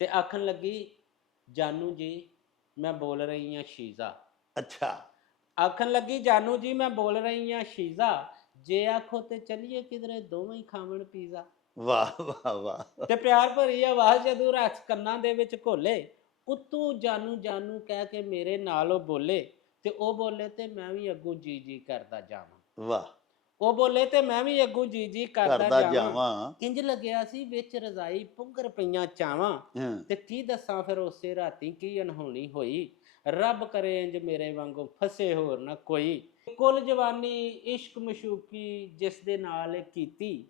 ਤੇ ਆਖਣ ਲੱਗੀ ਜਾਨੂ ਜੀ ਮੈਂ ਬੋਲ ਰਹੀ ਹਾਂ ਸ਼ੀਜ਼ਾ। ਅੱਛਾ। ਆਖਣ ਲੱਗੀ ਜਾਨੂ ਜੀ ਮੈਂ ਬੋਲ ਰਹੀ ਹਾਂ ਸ਼ੀਜ਼ਾ, ਜੇ ਆਖੋ ਤੇ ਚੱਲੀਏ ਕਿਧਰੇ ਦੋਵੇਂ ਹੀ ਖਾਵਣ ਪੀਜ਼ਾ। ਵਾਹ ਵਾਹ ਵਾਹ। ਤੇ ਪਿਆਰ ਭਰੀ ਆਵਾਜ਼ ਜਦੋਂ ਰੱਖ ਕੰਨਾਂ ਦੇ ਵਿੱਚ ਘੋਲੇ, ਉੱਤੋਂ ਜਾਨੂ ਜਾਨੂ ਕਹਿ ਕੇ ਮੇਰੇ ਨਾਲ ਉਹ ਬੋਲੇ, ਤੇ ਉਹ ਬੋਲੇ ਤੇ ਮੈਂ ਵੀ ਅੱਗੋਂ ਜੀ ਜੀ ਕਰਦਾ ਜਾਵਾਂ। ਵਾਹ। ਉਹ ਬੋਲੇ ਤੇ ਮੈਂ ਵੀ ਅੱਗੋਂ ਜੀ ਜੀ ਕਰਦਾ ਕਰਦਾ ਜਾਵਾਂ। ਜਾਵਾਂ। ਇੰਜ ਲੱਗਿਆ ਸੀ ਵਿੱਚ ਰਜ਼ਾਈ ਪੁੰਗਰ ਪਈਆਂ ਚਾਵਾਂ, ਹਾਂ। ਤੇ ਕੀ ਦੱਸਾਂ ਫਿਰ ਉਸੇ ਰਾਤੀ ਕੀ ਅਨਹੋਣੀ ਹੋਈ, ਰੱਬ ਕਰੇ ਇੰਜ ਮੇਰੇ ਵਾਂਗੂ ਫਸੇ ਹੋਰ ਨਾ ਕੋਈ। ਕੁੱਲ ਜਵਾਨੀ ਇਸ਼ਕ ਮਸ਼ੂਕੀ ਜਿਸ ਦੇ ਨਾਲ ਕੀਤੀ,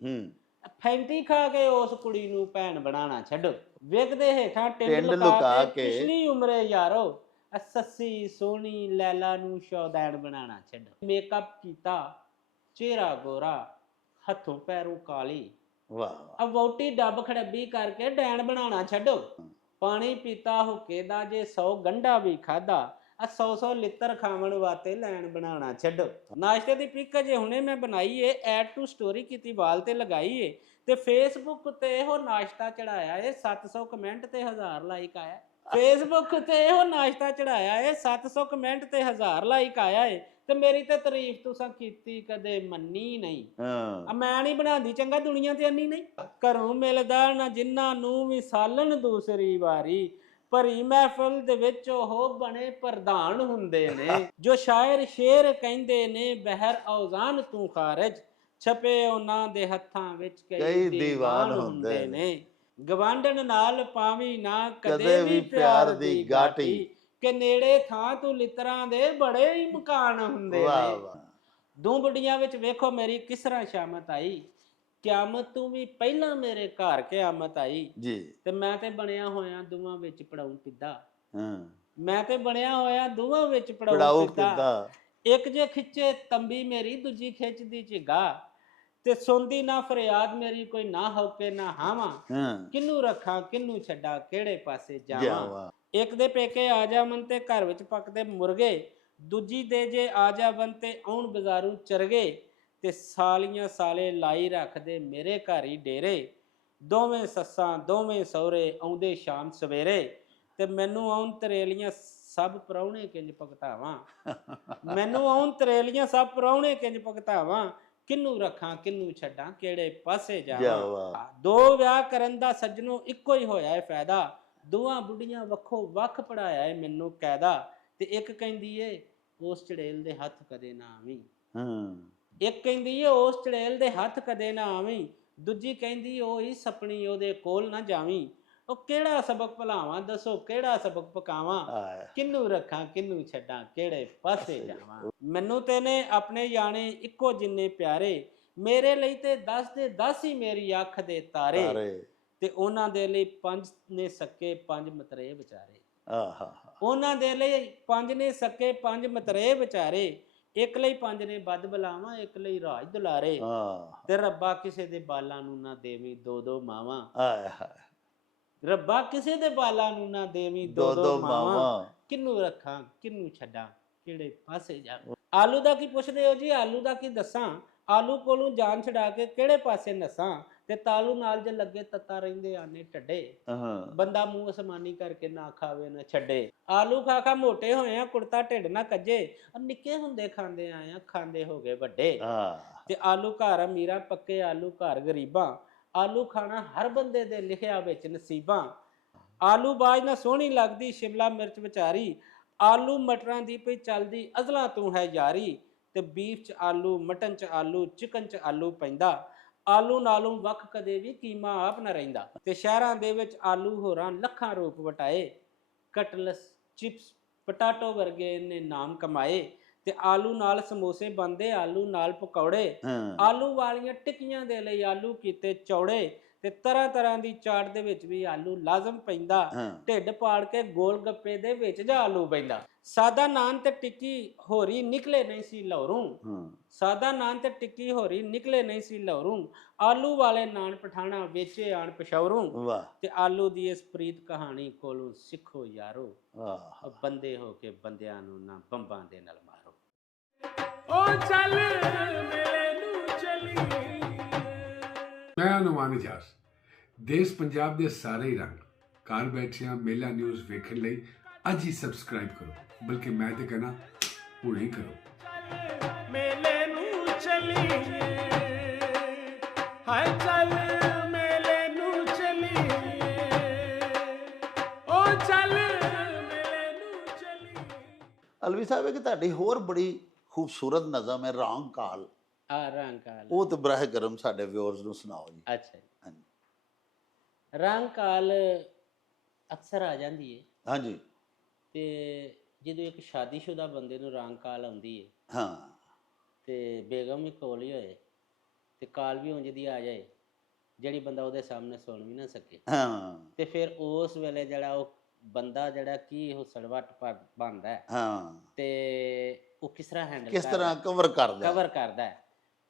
ਫੈਂਟੀ ਖਾ ਕੇ ਉਸ ਕੁੜੀ ਨੂੰ ਭੈਣ ਬਣਾਉਣਾ ਛੱਡੋ। ਵੇਖਦੇ ਹੇਠਾਂ ਟਿੰਡ ਟਿੰਡ ਲੁਕਾ ਲੁਕਾ ਕੇ ਕੇ ਪਿਛਲੀ ਉਮਰੇ ਯਾਰੋ, ਸੱਸੀ ਸੋਹਣੀ ਲੈਲਾ ਨੂੰ ਸ਼ੌਦੈਣ ਬਣਾਉਣਾ ਛੱਡੋ। ਮੇਕਅਪ ਕੀਤਾ ਚਿਹਰਾ ਗੋਰਾ ਹੱਥੋਂ ਪੈਰੋਂ ਕਾਲੀ, ਵਾਹ। ਵਹੁਟੀ ਡੱਬ ਖੜੱਬੀ ਕਰਕੇ ਡੈਣ ਬਣਾਉਣਾ ਛੱਡੋ। ਪਾਣੀ ਪੀਤਾ ਹੁੱਕੇ ਦਾ ਜੇ 100 ਗੰਢਾ ਵੀ ਖਾਦਾ, 100 ਲਿੱਤਰ ਖਾਵਣ ਵਾਸਤੇ ਲੈਣ ਬਣਾਉਣਾ ਛੱਡੋ। ਨਾਸ਼ਤੇ ਦੀ ਪਿਕ ਜੇ ਹੁਣੇ ਮੈਂ ਬਣਾਈ ਏ, ਐਡ ਟੂ ਸਟੋਰੀ ਕੀਤੀ ਵਾਲ ਤੇ ਲਗਾਈ ਏ, ਤੇ ਫੇਸਬੁੱਕ ਤੇ ਇਹੋ ਨਾਸ਼ਤਾ ਚੜਾਇਆ ਏ, 700 ਕਮੈਂਟ ਤੇ 1000 ਲਾਈਕ ਆਇਆ। ਫੇਸਬੁੱਕ ਤੇ ਇਹੋ ਨਾਸ਼ਤਾ ਚੜਾਇਆ ਏ, 700 ਕਮੈਂਟ ਤੇ 1000 ਲਾਈਕ ਆਇਆ ਏ, ਤੇ ਮੇਰੀ ਤੇ ਤਾਰੀਫ ਤੁਸੀਂ ਕੀਤੀ ਕਦੇ ਮੰਨੀ ਨਹੀਂ। ਮੈਂ ਨਹੀਂ ਬਣਾਉਂਦੀ ਚੰਗਾ ਦੁਨੀਆ ਤੇ ਅੰਨੀ ਨਹੀਂ। ਘਰੋਂ ਮਿਲਦਾ ਨਾ ਜਿਨ੍ਹਾਂ ਨੂੰ ਵੀ ਸਾਲਣ ਦੂਸਰੀ ਵਾਰੀ, ਭਰੀ ਮਹਿਫਲ ਦੇ ਵਿੱਚ ਉਹ ਬਣੇ ਪ੍ਰਧਾਨ ਹੁੰਦੇ ਨੇ। ਜੋ ਸ਼ਾਇਰ ਸ਼ੇਰ ਕਹਿੰਦੇ ਨੇ ਬਹਿਰ ਔਜ਼ਾਨ ਤੂੰ ਖਾਰਜ, ਛਪੇ ਉਹਨਾਂ ਦੇ ਹੱਥਾਂ ਵਿੱਚ ਕਈ ਦੀਵਾਨ ਹੁੰਦੇ ਨੇ। ਗਵਾਂਢਣ ਨਾਲ ਪਾਵੀ ਨਾ ਕਦੇ ਵੀ ਪਿਆਰ ਦੀ ਗਾਟੀ, ਕਿ ਨੇੜੇ ਥਾਂ ਤੂੰ ਲਿੱਤਰਾਂ ਦੇ ਬੜੇ ਹੀ ਮਕਾਨ ਹੁੰਦੇ ਨੇ। ਦੋ ਬੁੱਢੀਆਂ ਵਿੱਚ ਵੇਖੋ ਮੇਰੀ ਕਿਸ ਤਰ੍ਹਾਂ ਸ਼ਾਮਤ ਆਈ, ਕਿਆਮਤ ਤੂੰ ਵੀ ਪਹਿਲਾਂ ਮੇਰੇ ਘਰ ਕਿਆਮਤ ਆਈ ਜੀ। ਤੇ ਮੈਂ ਤੇ ਬਣਿਆ ਹੋਇਆ ਦੋਵਾਂ ਵਿੱਚ ਪੜਾਉ ਪਿੱਦਾ। ਮੈਂ ਤੇ ਬਣਿਆ ਹੋਇਆ ਦੋਵਾਂ ਵਿੱਚ ਪੜਾਉ ਪਿੱਦਾ। ਇੱਕ ਜੇ ਖਿੱਚੇ ਤੰਬੀ ਮੇਰੀ, ਦੂਜੀ ਖਿੱਚਦੀ ਝਿੱਗਾ, ਤੇ ਸੁਣਦੀ ਨਾ ਫਰਿਆਦ ਮੇਰੀ ਕੋਈ ਨਾ ਹੌਕੇ ਨਾ ਹਾਵਾਂ, ਕਿਹਨੂੰ ਰੱਖਾਂ ਕਿਹਨੂੰ ਛੱਡਾਂ ਕਿਹੜੇ ਪਾਸੇ ਜਾਵਾਂ। ਇੱਕ ਦੇ ਪੇਕੇ ਆ ਜਾਵਨ ਤੇ ਘਰ ਵਿੱਚ ਪੱਕਦੇ ਮੁਰਗੇ, ਦੂਜੀ ਦੇ ਜੇ ਆ ਜਾਵਨ ਤੇ ਆਉਣ ਬਾਜ਼ਾਰੂ ਚਰਗੇ, ਤੇ ਸਾਲੀਆਂ ਸਾਲੇ ਲਾਈ ਰੱਖਦੇ ਮੇਰੇ ਘਰ ਹੀ ਡੇਰੇ, ਦੋਵੇਂ ਸੱਸਾਂ ਦੋਵੇਂ ਸਹੁਰੇ ਆਉਂਦੇ ਸ਼ਾਮ ਸਵੇਰੇ, ਤੇ ਮੈਨੂੰ ਆਉਣ ਤਰੇਲੀਆਂ ਸਭ ਪ੍ਰਾਹੁਣੇ ਕਿੰਜ ਭਗਤਾਵਾਂ। ਮੈਨੂੰ ਆਉਣ ਤਰੇਲੀਆਂ ਸਭ ਪ੍ਰਾਹੁਣੇ ਕਿੰਜ ਭਗਤਾਵਾਂ, ਕਿਹਨੂੰ ਰੱਖਾਂ ਕਿਹਨੂੰ ਛੱਡਾਂ ਕਿਹੜੇ ਪਾਸੇ ਜਾਵਾਂ। ਦੋ ਵਿਆਹ ਕਰਨ ਦਾ ਸੱਜਣੋਂ ਇੱਕੋ ਹੀ ਹੋਇਆ ਹੈ ਫਾਇਦਾ, ਦੋਵਾਂ ਬੁੱਢੀਆਂ ਵੱਖੋ ਵੱਖ ਪੜਾਇਆ ਹੈ ਮੈਨੂੰ ਕਾਇਦਾ, ਤੇ ਇੱਕ ਕਹਿੰਦੀ ਏ ਉਸ ਚੜੇਲ ਦੇ ਹੱਥ ਕਦੇ ਨਾ ਆਵੀਂ। ਇੱਕ ਕਹਿੰਦੀ ਏ ਉਸ ਚੜੇਲ ਦੇ ਹੱਥ ਕਦੇ ਨਾ ਆਵੀਂ, ਦੂਜੀ ਕਹਿੰਦੀ ਉਹੀ ਸਪਣੀ ਉਹਦੇ ਕੋਲ ਨਾ ਜਾਵੀਂ। ਉਹ ਕਿਹੜਾ ਸਬਕ ਭੁਲਾਵਾਂ ਦੱਸੋ ਕਿਹੜਾ ਸਬਕ ਪਕਾਵਾਂ, ਕਿਹਨੂੰ ਰੱਖਾਂ ਕਿਹਨੂੰ ਛੱਡਾਂ ਕਿਹੜੇ ਪਾਸੇ ਜਾਵਾਂ। ਮੈਨੂੰ ਤੇ ਨੇ ਆਪਣੇ ਯਾਣੇ ਇੱਕੋ ਜਿੰਨੇ ਪਿਆਰੇ, ਮੇਰੇ ਲਈ ਤੇ 10 ਦੇ 10 ਹੀ ਮੇਰੀ ਅੱਖ ਦੇ ਤਾਰੇ, ਤੇ ਉਹਨਾਂ ਦੇ ਲਈ 5 ਨੇ ਸਕੇ 5 ਮਤਰੇ ਵਿਚਾਰੇ। ਉਹਨਾਂ ਦੇ ਲਈ 5 ਨੇ ਸਕੇ 5 ਮਤਰੇ ਵਿਚਾਰੇ, ਇੱਕ ਲਈ 5 ਨੇ ਬਦ ਬਲਾਵਾਂ ਇੱਕ ਲਈ ਰਾਜ ਦੁਲਾਰੇ, ਤੇ ਰੱਬਾ ਕਿਸੇ ਦੇ ਬਾਲਾਂ ਨੂੰ ਨਾ ਦੇਵੀਂ ਦੋ ਦੋ ਮਾਵਾਂ। ਰੱਬਾ ਕਿਸੇ ਦੇ ਬਾਲਾਂ ਨੂੰ ਨਾ ਦੇਵੀਂ ਦੋ ਦੋ ਮਾਵਾਂ, ਕਿਹਨੂੰ ਰੱਖਾਂ ਕਿਹਨੂੰ ਛੱਡਾਂ ਕਿਹੜੇ ਪਾਸੇ ਜਾਵਾਂ। ਆਲੂ ਦਾ ਕੀ ਪੁੱਛਦੇ ਹੋ ਜੀ, ਆਲੂ ਦਾ ਕੀ ਦੱਸਾਂ, ਆਲੂ ਕੋਲੋਂ ਜਾਨ ਛਡਾ ਕੇ ਕਿਹੜੇ ਪਾਸੇ ਨਸਾਂ, ਤੇ ਤਾਲੂ ਨਾਲ ਜੇ ਲੱਗੇ ਤੱਤਾ ਰਹਿੰਦੇ ਆਨੇ ਢੱਡੇ, ਬੰਦਾ ਮੂੰਹ ਅਸਮਾਨੀ ਕਰਕੇ ਨਾ ਖਾਵੇ ਨਾ ਛੱਡੇ। ਆਲੂ ਖਾ ਖਾ ਮੋਟੇ ਹੋਏ ਆ ਕੁੜਤਾ ਢਿੱਡ ਨਾ ਕੱਜੇ, ਨਿੱਕੇ ਹੁੰਦੇ ਖਾਂਦੇ ਆਏ ਆ ਖਾਂਦੇ ਹੋ ਗਏ ਵੱਡੇ। ਤੇ ਆਲੂ ਘਰ ਅਮੀਰਾਂ ਪੱਕੇ ਆਲੂ ਘਰ ਗਰੀਬਾਂ, ਆਲੂ ਖਾਣਾ ਹਰ ਬੰਦੇ ਦੇ ਲਿਖਿਆ ਵਿੱਚ ਨਸੀਬਾਂ। ਆਲੂ ਬਾਜ ਨਾ ਸੋਹਣੀ ਲੱਗਦੀ ਸ਼ਿਮਲਾ ਮਿਰਚ ਵਿਚਾਰੀ, ਆਲੂ ਮਟਰਾਂ ਦੀ ਪਈ ਚੱਲਦੀ ਅਜ਼ਲਾਂ ਤੂੰ ਹੈ ਯਾਰੀ, ਤੇ ਬੀਫ 'ਚ ਆਲੂ ਮਟਨ 'ਚ ਆਲੂ ਚਿਕਨ 'ਚ ਆਲੂ ਪੈਂਦਾ, ਆਲੂ ਨਾਲੋਂ ਵੱਖ ਕਦੇ ਵੀ ਕੀਮਾ ਆਪ ਨਾ ਰਹਿੰਦਾ। ਤੇ ਸ਼ਹਿਰਾਂ ਦੇ ਵਿੱਚ ਆਲੂ ਹੋਰਾਂ ਲੱਖਾਂ ਰੂਪ ਵਟਾਏ, ਕਟਲਸ ਚਿਪਸ ਪਟਾਟੋ ਵਰਗੇ ਇਹਨੇ ਨਾਮ ਕਮਾਏ, ਤੇ ਆਲੂ ਨਾਲ ਸਮੋਸੇ ਬਣਦੇ ਆਲੂ ਨਾਲ ਪਕੌੜੇ, ਆਲੂ ਵਾਲੀਆਂ ਟਿੱਕੀਆਂ ਦੇ ਲਈ ਆਲੂ ਕੀਤੇ ਚੌੜੇ, ਤੇ ਤਰ੍ਹਾਂ ਤਰ੍ਹਾਂ ਦੀ ਚਾਟ ਦੇ ਵਿੱਚ ਵੀ ਆਲੂ ਲਾਜ਼ਮ ਪੈਂਦਾ, ਢਿੱਡ ਪਾੜ ਕੇ ਗੋਲ ਗੱਪੇ ਦੇ ਵਿੱਚ ਜਾ ਆਲੂ ਪੈਂਦਾ। ਸਾਦਾ ਨਾਨ ਤੇ ਟਿੱਕੀ ਹੋਰੀ ਨਿਕਲੇ ਨਹੀਂ ਸੀ ਲਾਹੌਰੋਂ, ਸਾਦਾ ਨਾਨ ਤੇ ਟਿੱਕੀ ਹੋਰੀ ਨਿਕਲੇ ਨਹੀਂ ਸੀ ਲਾਹੌਰੋਂ, ਆਲੂ ਵਾਲੇ ਨਾਨ ਪਠਾਣਾ ਵੇਚੇ ਆਣ ਪਸ਼ੌਰੋਂ, ਤੇ ਆਲੂ ਦੀ ਇਸ ਪ੍ਰੀਤ ਕਹਾਣੀ ਕੋਲੋਂ ਸਿੱਖੋ ਯਾਰੋ, ਬੰਦੇ ਹੋ ਕੇ ਬੰਦਿਆਂ ਨੂੰ ਨਾ ਬੰਬਾਂ ਦੇ ਨਾਲ ਮਾਰੋ। ਉਹ ਚੱਲ ਮੇਲੇ ਨੂੰ ਚਲੀ। ਮੈਂ ਅਨੁਮਾਨ ਇਜਾਜ਼, ਦੇਸ਼ ਪੰਜਾਬ ਦੇ ਸਾਰੇ ਹੀ ਰੰਗ ਘਰ ਬੈਠਿਆਂ ਮੇਲਾ ਨਿਊਜ਼ ਵੇਖਣ ਲਈ ਅੱਜ ਹੀ ਸਬਸਕ੍ਰਾਈਬ ਕਰੋ, ਬਲਕਿ ਮੈਂ ਤੇ ਕਹਿਣਾ ਹੁਣੇ ਹੀ ਕਰੋ। ਮੇਲੇ ਨੂੰ ਚੱਲੀਏ, ਹਾਏ ਚੱਲ ਮੇਲੇ ਨੂੰ ਚੱਲੀਏ, ਓ ਚੱਲ ਮੇਲੇ ਨੂੰ ਚੱਲੀਏ। ਅਲਵੀ ਸਾਹਿਬ ਕਿ ਤੁਹਾਡੀ ਹੋਰ ਬੜੀ ਖੂਬਸੂਰਤ ਨਜ਼ਮ ਹੈ ਰਾਂਗ ਕਾਲ, ਰੰਗ ਕਾਲ। ਉਹ ਤੇ ਬਰਾਹ ਕਰਮ ਸਾਡੇ ਵਿਊਅਰਸ ਨੂੰ ਸੁਣਾਓ ਜੀ। ਅੱਛਾ ਜੀ। ਹਾਂਜੀ ਰੰਗ ਕਾਲ ਅਕਸਰ ਆ ਜਾਂਦੀ ਹੈ ਹਾਂਜੀ ਤੇ ਜਦੋਂ ਇੱਕ ਸ਼ਾਦੀशुदा ਬੰਦੇ ਨੂੰ ਰੰਗ ਕਾਲ ਆਉਂਦੀ ਹੈ ਹਾਂ ਤੇ ਬੇਗਮ ਵੀ ਕੋਲ ਹੀ ਹੋਏ ਤੇ ਕਾਲ ਵੀ ਉਂਝ ਦੀ ਆ ਜਾਏ ਜਿਹੜੀ ਬੰਦਾ ਉਹਦੇ ਸਾਹਮਣੇ ਸੁਣ ਵੀ ਨਾ ਸਕੇ, ਹਾਂ ਤੇ ਫਿਰ ਉਸ ਵੇਲੇ ਜਿਹੜਾ ਉਹ ਬੰਦਾ ਜਿਹੜਾ ਕੀ ਉਹ ਸੜਵੱਟ ਬਣਦਾ ਹੈ ਹਾਂ ਤੇ ਉਹ ਕਿਸ ਤਰ੍ਹਾਂ ਹੈਂਡਲ ਕਿਸ ਤਰ੍ਹਾਂ ਕਵਰ ਕਰਦਾ ਹੈ।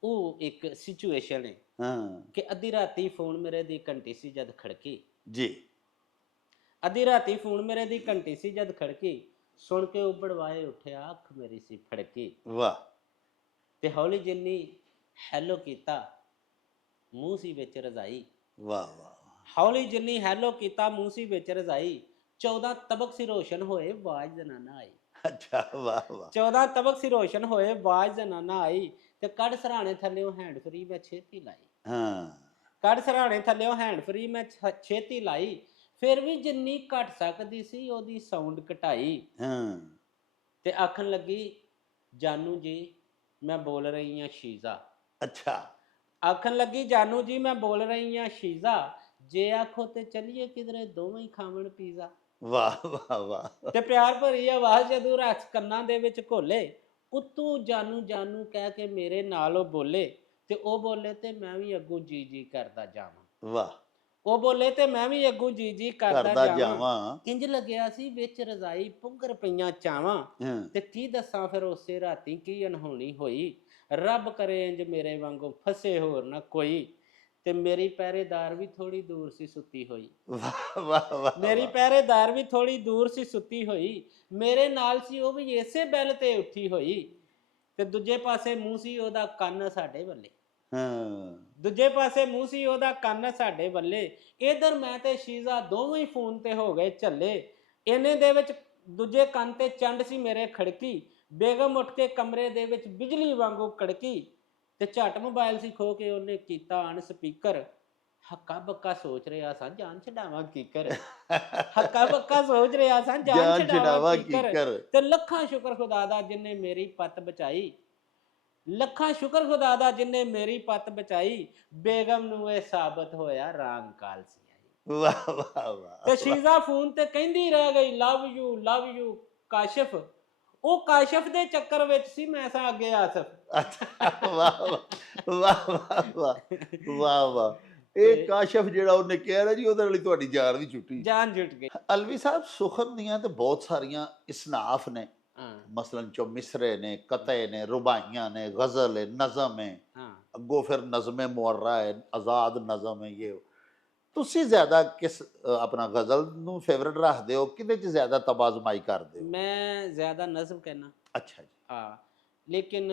ਉਹ ਇੱਕ ਸਿਚੁਏਸ਼ਨ ਹੈ ਹਾਂ ਕਿ ਅੱਧੀ ਰਾਤੀ ਫੋਨ ਮੇਰੇ ਦੀ ਘੰਟੀ ਸੀ ਜਦ ਖੜਕੀ, ਜੀ ਅੱਧੀ ਰਾਤੀ ਫੋਨ ਮੇਰੇ ਦੀ ਘੰਟੀ ਸੀ ਜਦ ਖੜਕੀ, ਸੁਣ ਕੇ ਉਬੜਵਾਏ ਉੱਠਿਆ ਅੱਖ ਮੇਰੀ ਸੀ ਫੜਕੀ, ਵਾਹ ਤੇ ਹੌਲੀ ਜਿੰਨੀ ਹੈਲੋ ਕੀਤਾ ਮੂੰਹ ਸੀ ਵਿੱਚ ਰਜ਼ਾਈ, ਵਾਹ ਵਾਹ ਹੌਲੀ ਜਿੰਨੀ ਹੈਲੋ ਕੀਤਾ ਮੂੰਹ ਸੀ ਵਿੱਚ ਰਜ਼ਾਈ, 14 ਤਬਕ ਸੀ ਰੋਸ਼ਨ ਹੋਏ ਆਵਾਜ਼ ਜ਼ਨਾਨਾ ਆਈ, ਅੱਛਾ ਵਾਹ ਵਾਹ 14 ਤਬਕ ਸੀ ਰੋਸ਼ਨ ਹੋਏ ਆਵਾਜ਼ ਜ਼ਨਾਨਾ ਆਈ, ਤੇ ਕੱਢ ਸਰਾਣੇ ਥੱਲਿਓ ਹੈਂਡ ਫਰੀ ਮੈਂ ਛੇਤੀ ਲਾਈ, ਹਾਂ ਕੱਢ ਸਰਾਣੇ ਥੱਲਿਓ ਹੈਂਡ ਫਰੀ ਮੈਂ ਛੇਤੀ ਲਾਈ, ਫਿਰ ਵੀ ਜਿੰਨੀ ਘਟ ਸਕਦੀ ਸੀ ਉਹਦੀ ਸਾਊਂਡ ਘਟਾਈ, ਹਾਂ ਤੇ ਆਖਣ ਲੱਗੀ ਜਾਨੂ ਜੀ ਮੈਂ ਬੋਲ ਰਹੀ ਹਾਂ ਸ਼ੀਜ਼ਾ, ਅੱਛਾ ਆਖਣ ਲੱਗੀ ਜਾਨੂ ਜੀ ਮੈਂ ਬੋਲ ਰਹੀ ਹਾਂ ਸ਼ੀਜ਼ਾ, ਜੇ ਆਖੋ ਤੇ ਚੱਲੀਏ ਕਿਧਰੇ ਦੋਵੇਂ ਹੀ ਖਾਵਣ ਪੀਜ਼ਾ, ਵਾਹ ਵਾਹ ਵਾਹ ਤੇ ਪਿਆਰ ਭਰੀ ਆਵਾਜ਼ ਜਦੋਂ ਰਸ ਕੰਨਾਂ ਦੇ ਵਿੱਚ ਘੋਲੇ, ਉੱਤੋਂ ਜਾਨੂ ਜਾਨੂ ਕਹਿ ਕੇ ਮੇਰੇ ਨਾਲ ਉਹ ਬੋਲੇ, ਤੇ ਉਹ ਬੋਲੇ ਤੇ ਮੈਂ ਵੀ ਅੱਗੋਂ ਜੀ ਜੀ ਕਰਦਾ ਜਾਵਾਂ, ਵਾਹ ਉਹ ਬੋਲੇ ਤੇ ਮੈਂ ਵੀ ਅੱਗੋਂ ਜੀ ਜੀ ਕਰਦਾ ਕਰਦਾ ਜਾਵਾਂ, ਜਾਵਾਂ ਇੰਜ ਲੱਗਿਆ ਸੀ ਵਿੱਚ ਰਜ਼ਾਈ ਪੁੰਗਰ ਪਈਆਂ ਚਾਵਾਂ, ਹਾਂ ਤੇ ਕੀ ਦੱਸਾਂ ਫਿਰ ਉਸੇ ਰਾਤੀ ਕੀ ਅਨਹੋਣੀ ਹੋਈ, ਰੱਬ ਕਰੇ ਇੰਜ ਮੇਰੇ ਵਾਂਗੂ ਫਸੇ ਹੋਰ ਨਾ ਕੋਈ, ਤੇ ਮੇਰੀ ਪਹਿਰੇਦਾਰ ਵੀ ਥੋੜੀ ਦੂਰ ਸੀ ਸੁੱਤੀ ਹੋਈ, ਵਾਹ ਵਾਹ ਵਾਹ ਮੇਰੀ ਪਹਿਰੇਦਾਰ ਵੀ ਥੋੜੀ ਦੂਰ ਸੀ ਸੁੱਤੀ ਹੋਈ, ਮੇਰੇ ਨਾਲ ਸੀ ਉਹ ਵੀ ਇਸੇ ਬੈਲ ਤੇ ਉੱਠੀ ਹੋਈ, ਤੇ ਦੂਜੇ ਪਾਸੇ ਮੂੰਹ ਸੀ ਉਹਦਾ ਕੰਨ ਸਾਡੇ ਵੱਲੇ, ਹਾਂ ਦੂਜੇ ਪਾਸੇ ਮੂੰਹ ਸੀ ਉਹਦਾ ਕੰਨ ਸਾਡੇ ਵੱਲੇ, ਇਧਰ ਮੈਂ ਤੇ ਸ਼ੀਜ਼ਾ ਦੋਵੇਂ ਹੀ ਫੋਨ ਤੇ ਹੋ ਗਏ ਝੱਲੇ, ਇਹਨੇ ਦੇ ਵਿੱਚ ਦੂਜੇ ਕੰਨ ਤੇ ਚੰਡ ਸੀ ਮੇਰੇ ਖੜਕੀ, ਬੇਗਮ ਉੱਠ ਕੇ ਕਮਰੇ ਦੇ ਵਿੱਚ ਬਿਜਲੀ ਵਾਂਗੂ ਕੜਕੀ, ਤੇ ਝੱਟ ਮੋਬਾਈਲ ਸੀ ਖੋ ਕੇ ਉਹਨੇ ਕੀਤਾ ਅਨ ਸਪੀਕਰ, ਹੱਕਾ ਬੱਕਾ ਸੋਚ ਰਿਹਾ ਸਾਂ ਜਾਨ ਛਡਾਵਾਂ ਕੀਕਰ, ਹੱਕਾ ਬੱਕਾ ਸੋਚ ਰਿਹਾ ਸਾਂ ਜਾਨ ਛਡਾਵਾਂ ਕੀਕਰ, ਤੇ ਲੱਖਾਂ ਸ਼ੁਕਰ ਖੁਦਾ ਦਾ ਜਿਨੇ ਮੇਰੀ ਪੱਤ ਬਚਾਈ, ਲੱਖਾਂ ਸ਼ੁਕਰ ਖੁਦਾ ਦਾ ਜਿਨੇ ਮੇਰੀ ਪੱਤ ਬਚਾਈ, ਬੇਗਮ ਨੂੰ ਇਹ ਸਾਬਤ ਹੋਇਆ ਰਾਂਗ ਕਾਲ ਸੀ ਆਈ, ਵਾਹ ਵਾਹ ਵਾਹ ਤੇ ਸ਼ੀਜ਼ਾ ਫੋਨ ਤੇ ਕਹਿੰਦੀ ਰਹਿ ਗਈ ਲਵ ਯੂ ਕਾਸ਼ਿਫ, ਉਹ ਕਾਸ਼ਿਫ ਦੇ ਚੱਕਰ ਵਿੱਚ ਸੀ ਮੈਂ ਸਾਂ ਅੱਗੇ ਆਸਫ, ਅੱਛਾ ਵਾਹ ਵਾਹ ਵਾਹ ਵਾਹ ਵਾਹ ਵਾਹ ਇਹ ਕਾਸ਼ਫ ਜਿਹੜਾ ਉਹਨੇ ਕਿਹਾ ਨਾ ਜੀ ਉਹਦੇ ਨਾਲ ਹੀ ਤੁਹਾਡੀ ਜਾਨ ਵੀ ਛੁੱਟੀ ਜਾਨ ਜੁਟ ਗਈ। ਅਲਵੀ ਸਾਹਿਬ ਸੁਖਨ ਦੀਆਂ ਤੇ ਬਹੁਤ ਸਾਰੀਆਂ ਇਸਨਾਫ ਨੇ, ਹਾਂ ਮਸਲਨ ਚੋ ਮਿਸਰੇ ਨੇ ਕਤੇ ਨੇ ਰੁਬਾਈਆਂ ਨੇ ਗਜ਼ਲ ਹੈ ਨਜ਼ਮ ਹੈ ਹਾਂ ਅੱਗੋਂ ਫਿਰ ਨਜ਼ਮ ਮੁਅਰਰਾ ਹੈ ਆਜ਼ਾਦ ਨਜ਼ਮ ਹੈ ਇਹ ਤੁਸੀਂ ਜ਼ਿਆਦਾ ਕਿਸ ਆਪਣਾ ਗਜ਼ਲ ਨੂੰ ਫੇਵਰਟ ਰੱਖਦੇ ਹੋ ਕਿਹਦੇ 'ਚ ਜ਼ਿਆਦਾ ਤਬਾਜ਼ਮਾਈ ਕਰਦੇ ਹੋ ਮੈਂ ਜ਼ਿਆਦਾ ਨਜ਼ਮ ਕਹਿਣਾ ਅੱਛਾ ਜੀ ਹਾਂ, ਲੇਕਿਨ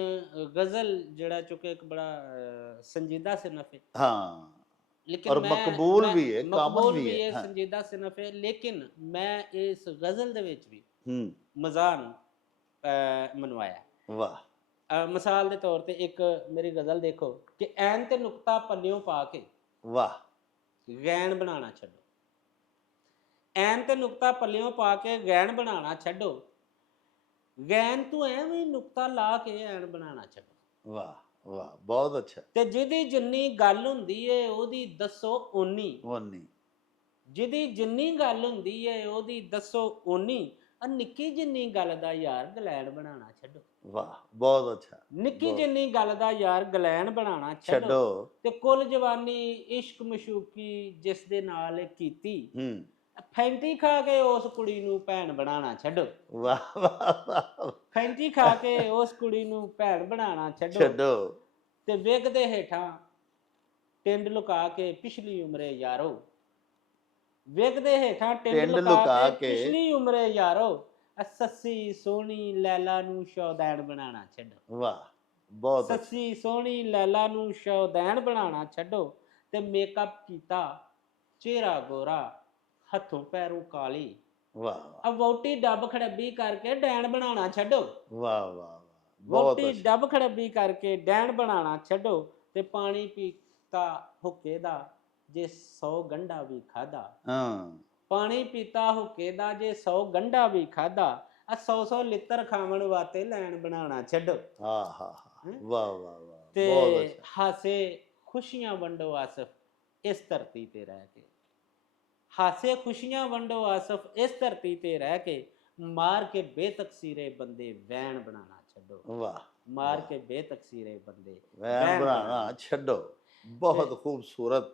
ਗਜ਼ਲ ਜਿਹੜਾ ਚੁੱਕੇ ਇੱਕ ਬੜਾ ਸੰਜੀਦਾ ਸਿਨਫ ਹੈ, ਹਾਂ लेकिन और मैं मकबूल भी है मकबूल कामन भी भी है है हाँ। संजीदा सिनफ है, लेकिन मैं इस गज़ल ਦੇ ਵਿੱਚ ਵੀ हम्म ਮਜ਼ਾਹ ਨੂੰ ਮਨਵਾਇਆ। वाह ਮਿਸਾਲ ਦੇ ਤੌਰ ਤੇ ਇੱਕ ਮੇਰੀ ਗਜ਼ਲ ਦੇਖੋ ਕਿ ਐਨ ਤੇ ਨੁਕਤਾ ਪੱਲਿਓਂ ਪਾ ਕੇ वाह ਗੈਣ ਬਣਾਉਣਾ ਛੱਡੋ, ਐਨ ਤੇ ਨੁਕਤਾ ਪੱਲਿਓਂ ਪਾ ਕੇ ਗੈਣ ਬਣਾਉਣਾ ਛੱਡੋ, ਗੈਣ ਤੂੰ ਐਵੇਂ ਨੁਕਤਾ ਲਾ ਕੇ ਐਨ ਬਣਾਉਣਾ ਛੱਡੋ, वाह वाह बहुत अच्छा ਤੇ ਜਿਹਦੀ ਜਿੰਨੀ ਗੱਲ ਹੁੰਦੀ ਏ ਉਹਦੀ ਦੱਸੋ ਓਨੀ, वन्नी ਜਿਹਦੀ ਜਿੰਨੀ ਗੱਲ ਹੁੰਦੀ ਏ ਉਹਦੀ ਦੱਸੋ ਓਨੀ, ਆ ਨਿੱਕੀ ਜਿੰਨੀ ਗੱਲ ਦਾ ਯਾਰ ਗਲੈਣ ਬਣਾਉਣਾ ਛੱਡੋ, वाह बहुत अच्छा ਨਿੱਕੀ ਜਿੰਨੀ ਗੱਲ ਦਾ ਯਾਰ ਗਲੈਣ ਬਣਾਉਣਾ ਛੱਡੋ, ਤੇ ਕੁੱਲ ਜਵਾਨੀ ਇਸ਼ਕ ਮਸ਼ੂਕੀ ਜਿਸ ਦੇ ਨਾਲ ਕੀਤੀ, ਫੈਂਟੀ ਖਾ ਕੇ ਉਸ ਕੁੜੀ ਨੂੰ ਭੈਣ ਬਣਾਉਣਾ ਛੱਡੋ, वाह वाह वाह ਫੈਂਟੀ ਖਾ ਕੇ ਉਸ ਕੁੜੀ ਨੂੰ ਭੈਣ ਬਣਾਉਣਾ ਛੱਡੋ, ਛੱਡੋ ਤੇ ਵਿਗ ਦੇ ਹੇਠਾਂ ਟਿੰਡ ਲੁਕਾ ਕੇ ਪਿਛਲੀ ਉਮਰੇ ਯਾਰੋ, ਵਿਗ ਦੇ ਹੇਠਾਂ ਟਿੰਡ ਲੁਕਾ ਕੇ ਪਿਛਲੀ ਉਮਰੇ ਯਾਰੋ, ਸੱਸੀ ਸੋਹਣੀ ਲੈਲਾ ਨੂੰ ਸ਼ੌਦੈਣ ਬਣਾਉਣਾ ਛੱਡੋ, ਵਾਹ ਬਹੁਤ ਸੱਸੀ ਸੋਹਣੀ ਲੈਲਾ ਨੂੰ ਸ਼ੌਦੈਣ ਬਣਾਉਣਾ ਛੱਡੋ, ਤੇ ਮੇਕਅਪ ਕੀਤਾ ਚਿਹਰਾ ਗੋਰਾ ਹੱਥੋਂ ਪੈਰੋਂ ਕਾਲੀ, ਵਾਹ ਆ ਵੋਟੀ ਡੱਬ ਖੜੱਬੀ ਕਰਕੇ ਡੈਣ ਬਣਾਉਣਾ ਛੱਡੋ। ਵਾਹ ਵਾਹ ਵਾਹ, ਬਹੁਤ ਵੋਟੀ ਅੱਛਾ। ਡੱਬ ਖੜੱਬੀ ਕਰਕੇ ਡੈਣ ਬਣਾਉਣਾ ਛੱਡੋ, ਤੇ ਪਾਣੀ ਪੀਤਾ ਹੁੱਕੇ ਦਾ ਜੇ 100 ਗੰਢਾ ਵੀ ਖਾਦਾ। ਹਾਂ ਪਾਣੀ ਪੀਤਾ ਹੁੱਕੇ ਦਾ ਜੇ 100 ਗੰਢਾ ਵੀ ਖਾਦਾ, ਆ 100 ਲਿੱਤਰ ਖਾਵਣ ਵਾਸਤੇ ਲੈਣ ਬਣਾਉਣਾ ਛੱਡੋ। ਹਾਂ ਹਾਂ ਹਾਂ, ਵਾਹ ਵਾਹ ਵਾਹ, ਬਹੁਤ ਤੇ ਅੱਛਾ। ਹਾਸੇ ਖੁਸ਼ੀਆਂ ਵੰਡੋ ਆਸਫ ਇਸ ਧਰਤੀ ਤੇ ਰਹਿ ਕੇ, ਹਾਸੇ ਖੁਸ਼ੀਆਂ ਵੰਡੋ ਆਸਫ ਇਸ ਧਰਤੀ ਤੇ ਰਹਿ ਕੇ, ਮਾਰ ਕੇ ਬੇਤਕਸੀਰੇ ਬੰਦੇ ਵੈਣ ਬਣਾਉਣਾ ਛੱਡੋ। ਵਾਹ, ਮਾਰ ਕੇ ਬੇਤਕਸੀਰੇ ਬੰਦੇ ਵੈਨ ਬਣਾਉਣਾ ਛੱਡੋ। ਬਹੁਤ ਖੂਬਸੂਰਤ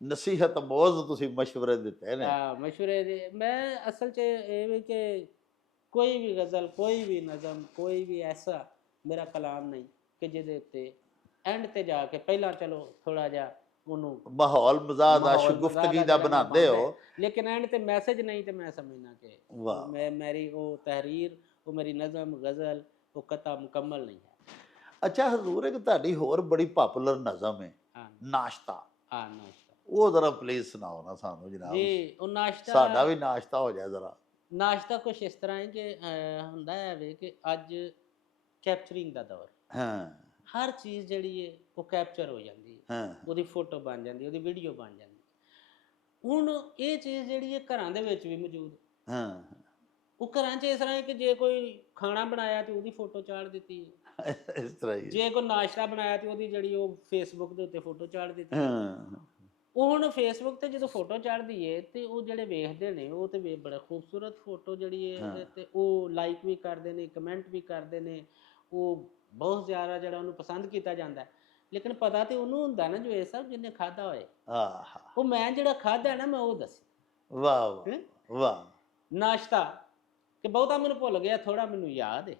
ਨਸੀਹਤ ਮੌਜ਼ ਤੁਸੀਂ ਮਸ਼ਵਰੇ ਦਿੱਤੇ ਨੇ। ਮਸ਼ਵਰੇ ਦੇ ਮੈਂ ਅਸਲ 'ਚ ਇਹ ਵੀ ਕਿ ਕੋਈ ਵੀ ਗਜ਼ਲ, ਕੋਈ ਵੀ ਨਜ਼ਮ, ਕੋਈ ਵੀ ਐਸਾ ਮੇਰਾ ਕਲਾਮ ਨਹੀਂ ਕਿ ਜਿਹਦੇ ਉੱਤੇ ਐਂਡ ਤੇ ਜਾ ਕੇ ਪਹਿਲਾਂ ਚਲੋ ਥੋੜਾ ਜਿਹਾ ਉਹਨੂੰ ਮਾਹੌਲ ਮਜ਼ਾਕ ਦਾ ਸ਼ਗੁਫਤਗੀ ਦਾ ਬਣਾਉਂਦੇ ਹੋ, ਲੇਕਿਨ ਐਂਡ ਤੇ ਮੈਸੇਜ ਨਹੀਂ, ਤੇ ਮੈਂ ਸਮਝਣਾ ਕਿ ਵਾਹ। ਮੇਰੀ ਉਹ ਤਹਿਰੀਰ, ਉਹ ਮੇਰੀ ਨਜ਼ਮ ਗਜ਼ਲ ਉਹ ਕਤਾ ਮੁਕੰਮਲ ਨਹੀਂ ਹੈ। ਅੱਛਾ ਹਜ਼ੂਰ, ਇੱਕ ਤੁਹਾਡੀ ਹੋਰ ਬੜੀ ਪਪੂਲਰ ਨਜ਼ਮ ਹੈ ਨਾਸ਼ਤਾ, ਨਾਸ਼ਤਾ। ਉਹ ਜ਼ਰਾ ਪਲੀਜ਼ ਸੁਣਾਓ ਨਾ ਸਾਨੂੰ ਜਨਾਬ ਜੀ। ਉਹ ਨਾਸ਼ਤਾ, ਸਾਡਾ ਵੀ ਨਾਸ਼ਤਾ ਹੋ ਜਾਏ ਜ਼ਰਾ। ਨਾਸ਼ਤਾ ਕੁਛ ਇਸ ਤਰ੍ਹਾਂ ਹੈ ਕਿ ਹੁੰਦਾ ਹੈ ਵੇ ਕਿ ਅੱਜ ਕੈਪਚਰਿੰਗ ਦਾ ਦੌਰ, ਹਾਂ ਹਰ ਚੀਜ਼ ਜਿਹੜੀ ਹੈ ਉਹ ਕੈਪਚਰ ਹੋ ਜਾਂਦੀ ਹੈ, ਹਾਂ ਉਹਦੀ ਫੋਟੋ ਬਣ ਜਾਂਦੀ, ਉਹਦੀ ਵੀਡੀਓ ਬਣ ਜਾਂਦੀ। ਹੁਣ ਇਹ ਚੀਜ਼ ਜਿਹੜੀ ਹੈ ਘਰਾਂ ਦੇ ਵਿੱਚ ਵੀ ਮੌਜੂਦ, ਹਾਂ, ਉਹ ਘਰਾਂ 'ਚ ਇਸ ਤਰ੍ਹਾਂ ਹੈ ਕਿ ਜੇ ਕੋਈ ਖਾਣਾ ਬਣਾਇਆ ਤੇ ਉਹਦੀ ਫੋਟੋ ਚਾੜ ਦਿੱਤੀ ਹੈ, ਇਸ ਤਰ੍ਹਾਂ ਹੀ। ਜੇ ਕੋਈ ਨਾਸ਼ਤਾ ਬਣਾਇਆ ਤੇ ਉਹਦੀ ਜਿਹੜੀ ਉਹ ਫੇਸਬੁੱਕ ਦੇ ਉੱਤੇ ਫੋਟੋ ਚਾੜ ਦਿੱਤੀ। ਹਾਂ ਉਹ ਹੁਣ ਫੇਸਬੁੱਕ ਤੇ ਜਦੋਂ ਫੋਟੋ ਚੜ੍ਹਦੀ ਏ ਤੇ ਉਹ ਜਿਹੜੇ ਵੇਖਦੇ ਨੇ ਉਹ ਤੇ ਬੜਾ ਖੂਬਸੂਰਤ ਫੋਟੋ ਜਿਹੜੀ ਹੈ ਤੇ ਉਹ ਲਾਈਕ ਵੀ ਕਰਦੇ ਨੇ, ਕਮੈਂਟ ਵੀ ਕਰਦੇ ਨੇ, ਉਹ ਬਹੁਤ ਜ਼ਿਆਦਾ ਜਿਹੜਾ ਉਹਨੂੰ ਪਸੰਦ ਕੀਤਾ ਜਾਂਦਾ ਹੈ। ਲੇਕਿਨ ਪਤਾ ਤੇ ਉਹਨੂੰ ਹੁੰਦਾ ਨਾ ਜਵੇਦ ਸਾਹਿਬ ਜਿਹਨੇ ਖਾਧਾ ਹੋਏ। ਉਹ ਮੈਂ ਜਿਹੜਾ ਖਾਧਾ ਨਾ ਮੈਂ ਉਹ ਦੱਸ। ਵਾਹ ਵਾਹ ਵਾਹ। ਨਾਸ਼ਤਾ ਕਿ ਬਹੁਤਾ ਮੈਨੂੰ ਭੁੱਲ ਗਿਆ, ਥੋੜਾ ਮੈਨੂੰ ਯਾਦ ਏ,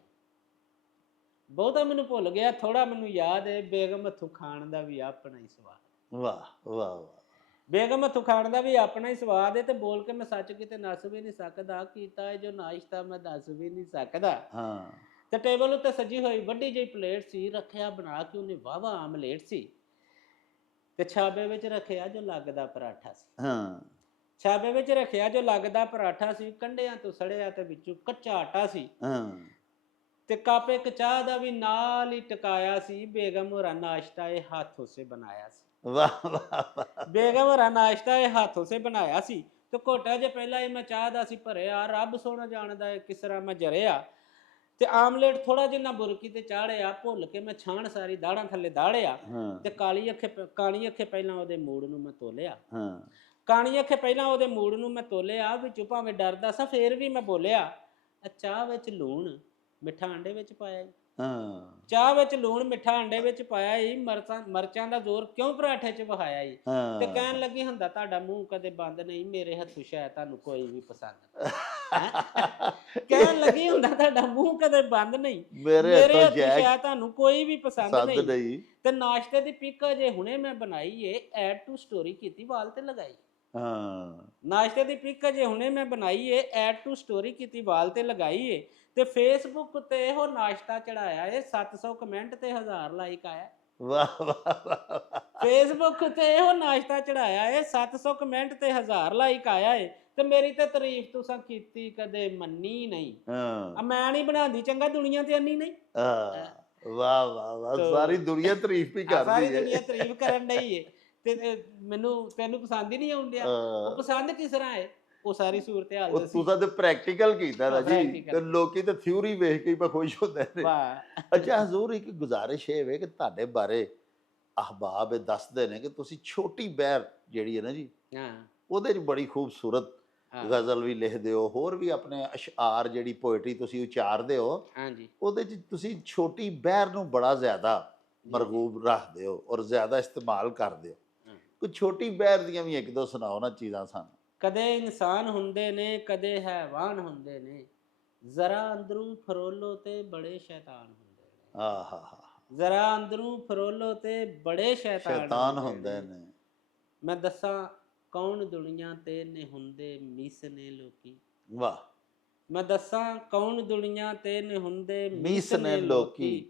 ਬਹੁਤਾ ਮੈਨੂੰ ਭੁੱਲ ਗਿਆ, ਥੋੜਾ ਮੈਨੂੰ ਯਾਦ ਏ, ਬੇਗਮ ਹੱਥੋਂ ਖਾਣ ਦਾ ਵੀ ਆਪਣਾ ਹੀ ਸਵਾਦ। ਵਾਹ ਵਾਹ ਵਾਹ। ਬੇਗਮ ਹੱਥੋਂ ਖਾਣ ਦਾ ਵੀ ਆਪਣਾ ਹੀ ਸਵਾਦ ਹੈ, ਤੇ ਬੋਲ ਕੇ ਮੈਂ ਸੱਚ ਕਿਤੇ ਨੱਸ ਵੀ ਨਹੀਂ ਸਕਦਾ, ਕੀਤਾ ਜੋ ਨਾਸ਼ਤਾ ਮੈਂ ਦੱਸ ਵੀ ਨਹੀਂ ਸਕਦਾ। ਹਾਂ। ਤੇ ਟੇਬਲ ਉੱਤੇ ਸਜੀ ਹੋਈ ਵੱਡੀ ਜਿਹੀ ਪਲੇਟ ਸੀ, ਰੱਖਿਆ ਬਣਾ ਕੇ ਉਹਨੇ ਵਾਹਵਾ ਆਮਲੇਟ ਸੀ, ਤੇ ਛਾਬੇ ਵਿੱਚ ਰੱਖਿਆ ਜੋ ਲੱਗਦਾ ਪਰਾਠਾ ਸੀ। ਹਾਂ। ਛਾਬੇ ਵਿੱਚ ਰੱਖਿਆ ਜੋ ਲੱਗਦਾ ਪਰਾਠਾ ਸੀ, ਕੰਢਿਆਂ ਤੋਂ ਸੜਿਆ ਤੇ ਵਿੱਚੋਂ ਕੱਚਾ ਆਟਾ ਸੀ। ਹਾਂ। ਤੇ ਕੱਪ ਇੱਕ ਚਾਹ ਦਾ ਵੀ ਨਾਲ ਹੀ ਟਕਾਇਆ ਸੀ, ਬੇਗਮ ਹੋਰਾਂ ਨਾਸ਼ਤਾ ਇਹ ਹੱਥੋਂ ਸੇ ਬਣਾਇਆ ਸੀ। ਵਾਹ ਵਾਹ। ਬੇਗਮ ਹੋਰਾਂ ਨਾਸ਼ਤਾ ਇਹ ਹੱਥੋਂ ਸੇ ਬਣਾਇਆ ਸੀ, ਤੇ ਘੋਟਾ ਜੇ ਪਹਿਲਾਂ ਇਹ ਮੈਂ ਚਾਹ ਦਾ ਸੀ ਭਰਿਆ, ਰੱਬ ਸੋਹਣਾ ਜਾਣਦਾ ਹੈ ਕਿਸ ਤਰ੍ਹਾਂ ਮੈਂ ਜਰਿਆ, ਤੇ ਆਮਲੇਟ ਥੋੜਾ ਜਿਹਾ ਬੁਰਕੀ ਤੇ ਚਾੜਿਆ, ਭੁੱਲ ਕੇ ਮੈਂ ਛਾਣ ਸਾਰੀ ਦਾੜਾਂ ਥੱਲੇ ਦਾੜਿਆ, ਤੇ ਕਾਲੀ ਅੱਖੇ ਪਹਿਲਾਂ ਉਹਦੇ ਮੂਡ ਨੂੰ ਮੈਂ ਤੋਲਿਆ, ਕਾਣੀ ਅੱਖੇ ਪਹਿਲਾਂ ਉਹਦੇ ਮੂਡ ਨੂੰ ਮੈਂ ਤੋਲਿਆ, ਵਿੱਚੋਂ ਭਾਵੇਂ ਡਰਦਾ ਸਾਂ ਫੇਰ ਵੀ ਮੈਂ ਬੋਲਿਆ, ਚਾਹ ਵਿੱਚ ਲੂਣ ਮਿੱਠਾ ਆਂਡੇ ਵਿੱਚ ਪਾਇਆ ਜੀ। ਚਾਹ ਵਿੱਚ ਲੂਣ ਮਿੱਠਾ ਆਂਡੇ ਵਿੱਚ ਪਾਇਆ ਹੀ, ਮਰਚਾਂ ਦਾ ਜ਼ੋਰ ਕਿਉਂ ਪਰਾਠੇ 'ਚ ਵਹਾਇਆ ਹੀ, ਤੇ ਕਹਿਣ ਲੱਗੀ ਹੁੰਦਾ ਤੁਹਾਡਾ ਮੂੰਹ ਕਦੇ ਬੰਦ ਨਹੀਂ, ਮੇਰੇ ਹੱਥੋਂ ਸ਼ਾਇਦ ਤੁਹਾਨੂੰ ਕੋਈ ਵੀ ਪਸੰਦ ਕਹਿਣ ਲੱਗੀ ਹੁੰਦਾ ਤੁਹਾਡਾ ਮੂੰਹ ਕਦੇ ਬੰਦ ਨਹੀਂ, ਮੇਰੇ ਹੱਥੋਂ ਸ਼ਾਇਦ ਤੁਹਾਨੂੰ ਕੋਈ ਵੀ ਪਸੰਦ ਨਹੀਂ। ਤੇ ਨਾਸ਼ਤੇ ਦੀ ਪਿਕ ਜੇ ਹੁਣੇ ਮੈਂ ਬਣਾਈ ਏ, ਐਡ ਟੂ ਸਟੋਰੀ ਕੀਤੀ, ਵਾਲ ਤੇ ਲਗਾਈ। ਨਾਸ਼ਤੇ ਦੀ ਪਿਕ ਜੇ ਹੁਣੇ ਮੈਂ ਬਣਾਈ ਏ, ਐਡ ਟੂ ਸਟੋਰੀ ਕੀਤੀ, ਵਾਲ ਤੇ ਲਗਾਈ ਏ, ਤੇ ਫੇਸਬੁੱਕ ਉੱਤੇ ਇਹੋ ਨਾਸ਼ਤਾ ਚੜਾਇਆ ਏ, 700 ਕਮੈਂਟ ਤੇ 1000 ਲਾਈਕ ਆਇਆ। ਵਾਹ ਵਾਹ। ਫੇਸਬੁੱਕ ਉੱਤੇ ਇਹੋ ਨਾਸ਼ਤਾ ਚੜਾਇਆ ਏ, 700 ਕਮੈਂਟ ਤੇ 1000 ਲਾਈਕ ਆਇਆ ਏ, ਤੇ ਮੇਰੀ ਤੇ ਤਾਰੀਫ ਤੁਸੀਂ ਕੀਤੀ ਕਦੇ ਮੰਨੀ ਨਹੀਂ। ਮੈਂ ਨਹੀਂ ਬਣਾਉਂਦੀ ਚੰਗਾ, ਦੁਨੀਆ ਤੇ ਅੰਨੀ ਨਹੀਂ। ਵਾਹ ਵਾਹ ਵਾਹ, ਸਾਰੀ ਦੁਨੀਆ ਤਾਰੀਫ ਹੀ ਕਰਦੀ ਹੈ, ਸਾਰੀ ਦੁਨੀਆ ਤਾਰੀਫ ਕਰਨ ਡਈ ਏ, ਤੇ ਤੈਨੂੰ ਪਸੰਦ ਹੀ ਨਹੀਂ ਆਉਂਦਿਆ। ਉਹ ਪਸੰਦ ਕਿਸ ਤਰ੍ਹਾਂ ਹੈ, ਉਹ ਸਾਰੀ ਸੂਰਤ ਹਾਲ ਦੱਸੀ। ਤੁਸੀਂ ਤਾਂ ਪ੍ਰੈਕਟੀਕਲ ਕੀਤਾ ਨਾ ਜੀ, ਤੇ ਲੋਕੀ ਤਾਂ ਥਿਊਰੀ ਵੇਖ ਕੇ ਹੀ ਖੁਸ਼ ਹੁੰਦੇ ਨੇ। ਅੱਛਾ ਹਜ਼ੂਰ, ਇੱਕ ਗੁਜ਼ਾਰਿਸ਼ ਇਹ ਵੇ ਕਿ ਤੁਹਾਡੇ ਬਾਰੇ ਅਹਬਾਬ ਇਹ ਦੱਸਦੇ ਨੇ ਕਿ ਤੁਸੀਂ ਛੋਟੀ ਬਹਿਰ ਜਿਹੜੀ ਹੈ ਨਾ ਜੀ, ਉਹਦੇ 'ਚ ਬੜੀ ਖੂਬਸੂਰਤ ਗਜ਼ਲ ਵੀ ਲਿਖਦੇ ਹੋ, ਹੋਰ ਵੀ ਆਪਣੇ ਅਸ਼ਆਰ ਜਿਹੜੀ ਪੋਇਟਰੀ ਤੁਸੀਂ ਉਚਾਰਦੇ ਹੋ, ਉਹਦੇ 'ਚ ਤੁਸੀਂ ਛੋਟੀ ਬਹਿਰ ਨੂੰ ਬੜਾ ਜ਼ਿਆਦਾ ਮਰਗੂਬ ਰੱਖਦੇ ਹੋ ਔਰ ਜ਼ਿਆਦਾ ਇਸਤੇਮਾਲ ਕਰਦੇ ਹੋ। ਕੋਈ ਛੋਟੀ ਬਹਿਰ ਦੀਆਂ ਵੀ ਇੱਕ ਦੋ ਸੁਣਾਓ ਨਾ ਚੀਜ਼ਾਂ ਸਾਨੂੰ। ਕਦੇ ਇਨਸਾਨ ਹੁੰਦੇ ਨੇ, ਕਦੇ ਹੈਵਾਨ ਹੁੰਦੇ ਨੇ, ਜ਼ਰਾ ਅੰਦਰੋਂ ਫਰੋਲੋ ਤੇ ਬੜੇ ਸ਼ੈਤਾਨ ਹੁੰਦੇ ਨੇ। ਆਹਾ। ਜ਼ਰਾ ਅੰਦਰੋਂ ਫਰੋਲੋ ਤੇ ਬੜੇ ਸ਼ੈਤਾਨ ਹੁੰਦੇ ਨੇ। ਮੈਂ ਦੱਸਾਂ ਕੌਣ ਦੁਨੀਆ ਤੇ ਨੇ ਹੁੰਦੇ ਮੀਸ ਨੇ ਲੋਕੀ। ਵਾਹ। ਮੈਂ ਦੱਸਾਂ ਕੌਣ ਦੁਨੀਆ ਤੇ ਨੇ ਹੁੰਦੇ ਮੀਸ ਨੇ ਲੋਕੀ,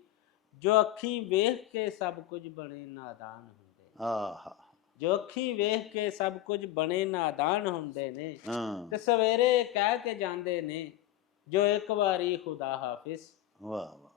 ਜੋ ਅੱਖੀਂ ਵੇਖ ਕੇ ਸਭ ਕੁਝ ਬਣੇ ਨਾਦਾਨ ਹੁੰਦੇ। ਆਹਾ। ਜੋ ਅੱਖੀ ਵੇਖ ਕੇ ਸਭ ਕੁਝ ਬਣੇ ਨਾਦਾਨ ਹੁੰਦੇ ਨੇ ਹਾਂ ਤੇ ਸਵੇਰੇ ਕਹਿ ਕੇ ਜਾਂਦੇ ਨੇ ਜੋ ਇੱਕ ਵਾਰੀ ਖੁਦਾ ਹਾਫਿਜ਼। ਵਾਹ ਵਾਹ,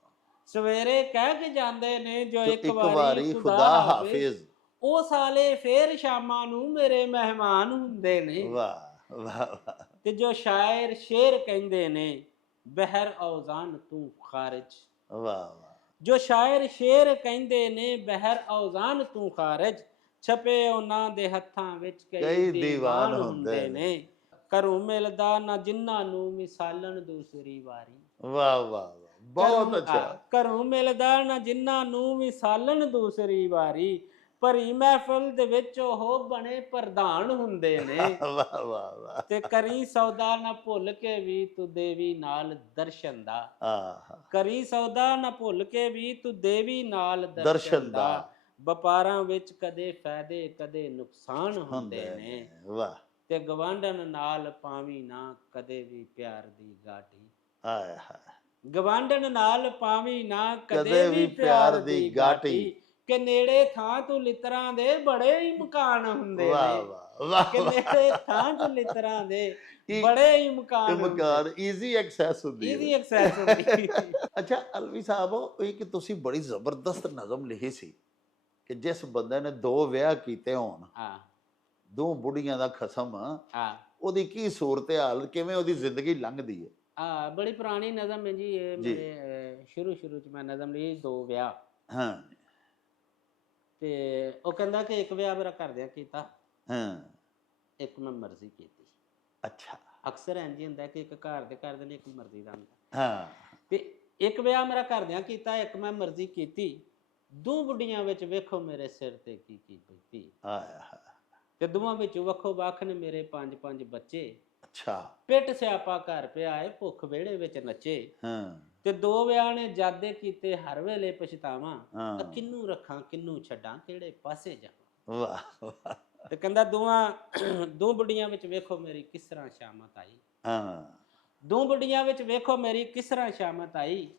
ਸਵੇਰੇ ਕਹਿ ਕੇ ਜਾਂਦੇ ਨੇ ਜੋ ਜੋ ਇੱਕ ਵਾਰੀ ਖੁਦਾ ਹਾਫਿਜ਼, ਉਹ ਸਾਲੇ ਫੇਰ ਸ਼ਾਮਾਂ ਨੂੰ ਮੇਰੇ ਮਹਿਮਾਨ ਹੁੰਦੇ ਨੇ। ਵਾਹ ਵਾਹ ਵਾਹ, ਤੇ ਜੋ ਸ਼ਾਇਰ ਸ਼ੇਰ ਕਹਿੰਦੇ ਨੇ ਬਹਿਰ ਔਜ਼ਾਨ ਤੂੰ ਖਾਰਿਜ, ਵਾਹ ਵਾਹ, ਜੋ ਸ਼ਾਇਰ ਸ਼ੇਰ ਕਹਿੰਦੇ ਨੇ ਬਹਿਰ ਔਜ਼ਾਨ ਤੂੰ ਖਾਰਿਜ, ਛਪੇ ਉਹਨਾਂ ਦੇ ਹੱਥਾਂ ਵਿੱਚ ਕਈ ਦੀਵਾਨ ਹੁੰਦੇ ਨੇ। ਘਰੋਂ ਮਿਲਦਾ ਨਾ ਜਿਨ੍ਹਾਂ ਨੂੰ ਮਿਸਾਲਣ ਦੂਸਰੀ ਵਾਰੀ। ਵਾਹ ਵਾਹ ਵਾਹ, ਬਹੁਤ ਅੱਛਾ। ਘਰੋਂ ਮਿਲਦਾ ਨਾ ਜਿਨ੍ਹਾਂ ਨੂੰ ਮਿਸਾਲਣ ਦੂਸਰੀ ਵਾਰੀ, ਭਰੀ ਮਹਿਫਲ ਦੇ ਵਿੱਚ ਉਹ ਬਣੇ ਪ੍ਰਧਾਨ ਹੁੰਦੇ ਨੇ। ਵਾਹ ਵਾਹ ਵਾਹ, ਤੇ ਕਰੀ ਸੌਦਾ ਨਾ ਭੁੱਲ ਕੇ ਵੀ ਤੂੰ ਦੇਵੀ ਨਾਲ ਦਰਸ਼ਨ ਦਾ। ਆਹ ਕਰੀ ਸੌਦਾ ਨਾ ਭੁੱਲ ਕੇ ਵੀ ਤੂੰ ਦੇਵੀ ਨਾਲ ਦਰਸ਼ਨ ਦਾ। ਵਪਾਰਾਂ ਵਿੱਚ ਕਦੇ ਫਾਇਦੇ ਕਦੇ ਨੁਕਸਾਨ ਹੁੰਦੇ ਨੇ। ਵਾਹ, ਤੇ ਗਵਾਂਢਣ ਨਾਲ ਪਾਵੀ ਨਾ ਕਦੇ ਵੀ ਪਿਆਰ ਦੀ ਗਾਟੀ। ਆਏ ਹਾਏ, ਗਵਾਂਢਣ ਨਾਲ ਪਾਵੀ ਨਾ ਕਦੇ ਵੀ ਪਿਆਰ ਦੀ ਗਾਟੀ, ਕਿ ਨੇੜੇ ਥਾਂ ਤੂੰ ਲਿੱਤਰਾਂ ਦੇ ਬੜੇ ਹੀ ਮਕਾਨ ਹੁੰਦੇ ਨੇ। ਵਾਹ ਵਾਹ ਵਾਹ, ਕਿ ਨੇੜੇ ਥਾਂ ਤੂੰ ਲਿੱਤਰਾਂ ਦੇ ਬੜੇ ਹੀ ਮਕਾਨ ਈਜ਼ੀ ਐਕਸੈਸ ਹੁੰਦੀ ਹੈ, ਈਜ਼ੀ ਐਕਸੈਸ ਹੁੰਦੀ। ਅੱਛਾ ਅਲਵੀ ਸਾਹਿਬ, ਇਹ ਕਿ ਤੁਸੀਂ ਬੜੀ ਜ਼ਬਰਦਸਤ ਨਜ਼ਮ ਲਿਖੀ ਸੀ ਕਿ ਜਿਸ ਬੰਦੇ ਨੇ 2 ਵਿਆਹ ਕੀਤੇ ਹੋਣ, ਹਾਂ 2 ਬੁੜੀਆਂ ਦਾ ਖਸਮ, ਹਾਂ, ਉਹਦੀ ਕੀ ਸੂਰਤ ਹਾਲ, ਕਿਵੇਂ ਉਹਦੀ ਜ਼ਿੰਦਗੀ ਲੰਘਦੀ ਹੈ? ਬੜੀ ਪੁਰਾਣੀ ਨਜ਼ਮ ਹੈ ਜੀ ਇਹ। ਮੇਰੇ ਸ਼ੁਰੂ ਚ ਮੈਂ ਨਜ਼ਮ ਲਈ 2 ਵਿਆਹ। ਹਾਂ ਤੇ ਉਹ ਕਹਿੰਦਾ ਕਿ ਇੱਕ ਵਿਆਹ ਮੇਰਾ ਘਰਦਿਆਂ ਕੀਤਾ, ਹਾਂ, ਇੱਕ ਮੈਂ ਮਰਜ਼ੀ ਕੀਤੀ। ਅੱਛਾ, ਅਕਸਰ ਇੰਝ ਹੁੰਦਾ ਕਿ ਇੱਕ ਘਰ ਦੇ ਕਰਦੇ ਨੇ, ਇੱਕ ਮਰਜ਼ੀ ਦਾ ਹੁੰਦਾ। ਹਾਂ, ਤੇ ਇੱਕ ਵਿਆਹ ਮੇਰਾ ਘਰਦਿਆਂ ਕੀਤਾ, ਇੱਕ ਮੈਂ ਮਰਜ਼ੀ ਕੀਤੀ, 2 ਬੁੱਢੀਆਂ ਵਿੱਚ ਵੇਖੋ ਮੇਰੇ ਸਿਰ ਤੇ ਕੀ ਕੀ ਬੀਤੀ। ਆਏ ਹਾਏ, ਤੇ ਦੋਵਾਂ ਵਿੱਚੋਂ ਵੱਖੋ ਵੱਖ ਨੇ ਮੇਰੇ 5 ਬੱਚੇ। ਅੱਛਾ, ਪਿੱਟ ਸਿਆਪਾ ਘਰ ਪਿਆ ਏ, ਭੁੱਖ ਵਿਹੜੇ ਵਿੱਚ ਨੱਚੇ। ਹਾਂ ਤੇ 2 ਵਿਆਹ ਨੇ ਜਾਦੇ ਕੀਤੇ, ਹਰ ਵੇਲੇ ਪਛਤਾਵਾਂ। ਹਾਂ, ਕਿਹਨੂੰ ਰੱਖਾਂ ਕਿਹਨੂੰ ਛੱਡਾਂ, ਕਿਹੜੇ ਪਾਸੇ ਜਾਵਾਂ। ਵਾਹ ਵਾਹ, ਤੇ ਕਹਿੰਦਾ 2 ਬੁੱਢੀਆਂ ਵਿੱਚ ਵੇਖੋ ਮੇਰੀ ਕਿਸ ਤਰ੍ਹਾਂ ਸ਼ਾਮਤ ਆਈ। ਹਾਂ 2 ਬੁੱਢੀਆਂ ਵਿੱਚ ਵੇਖੋ ਮੇਰੀ ਕਿਸ ਤਰ੍ਹਾਂ ਸ਼ਾਮਤ ਆਈ,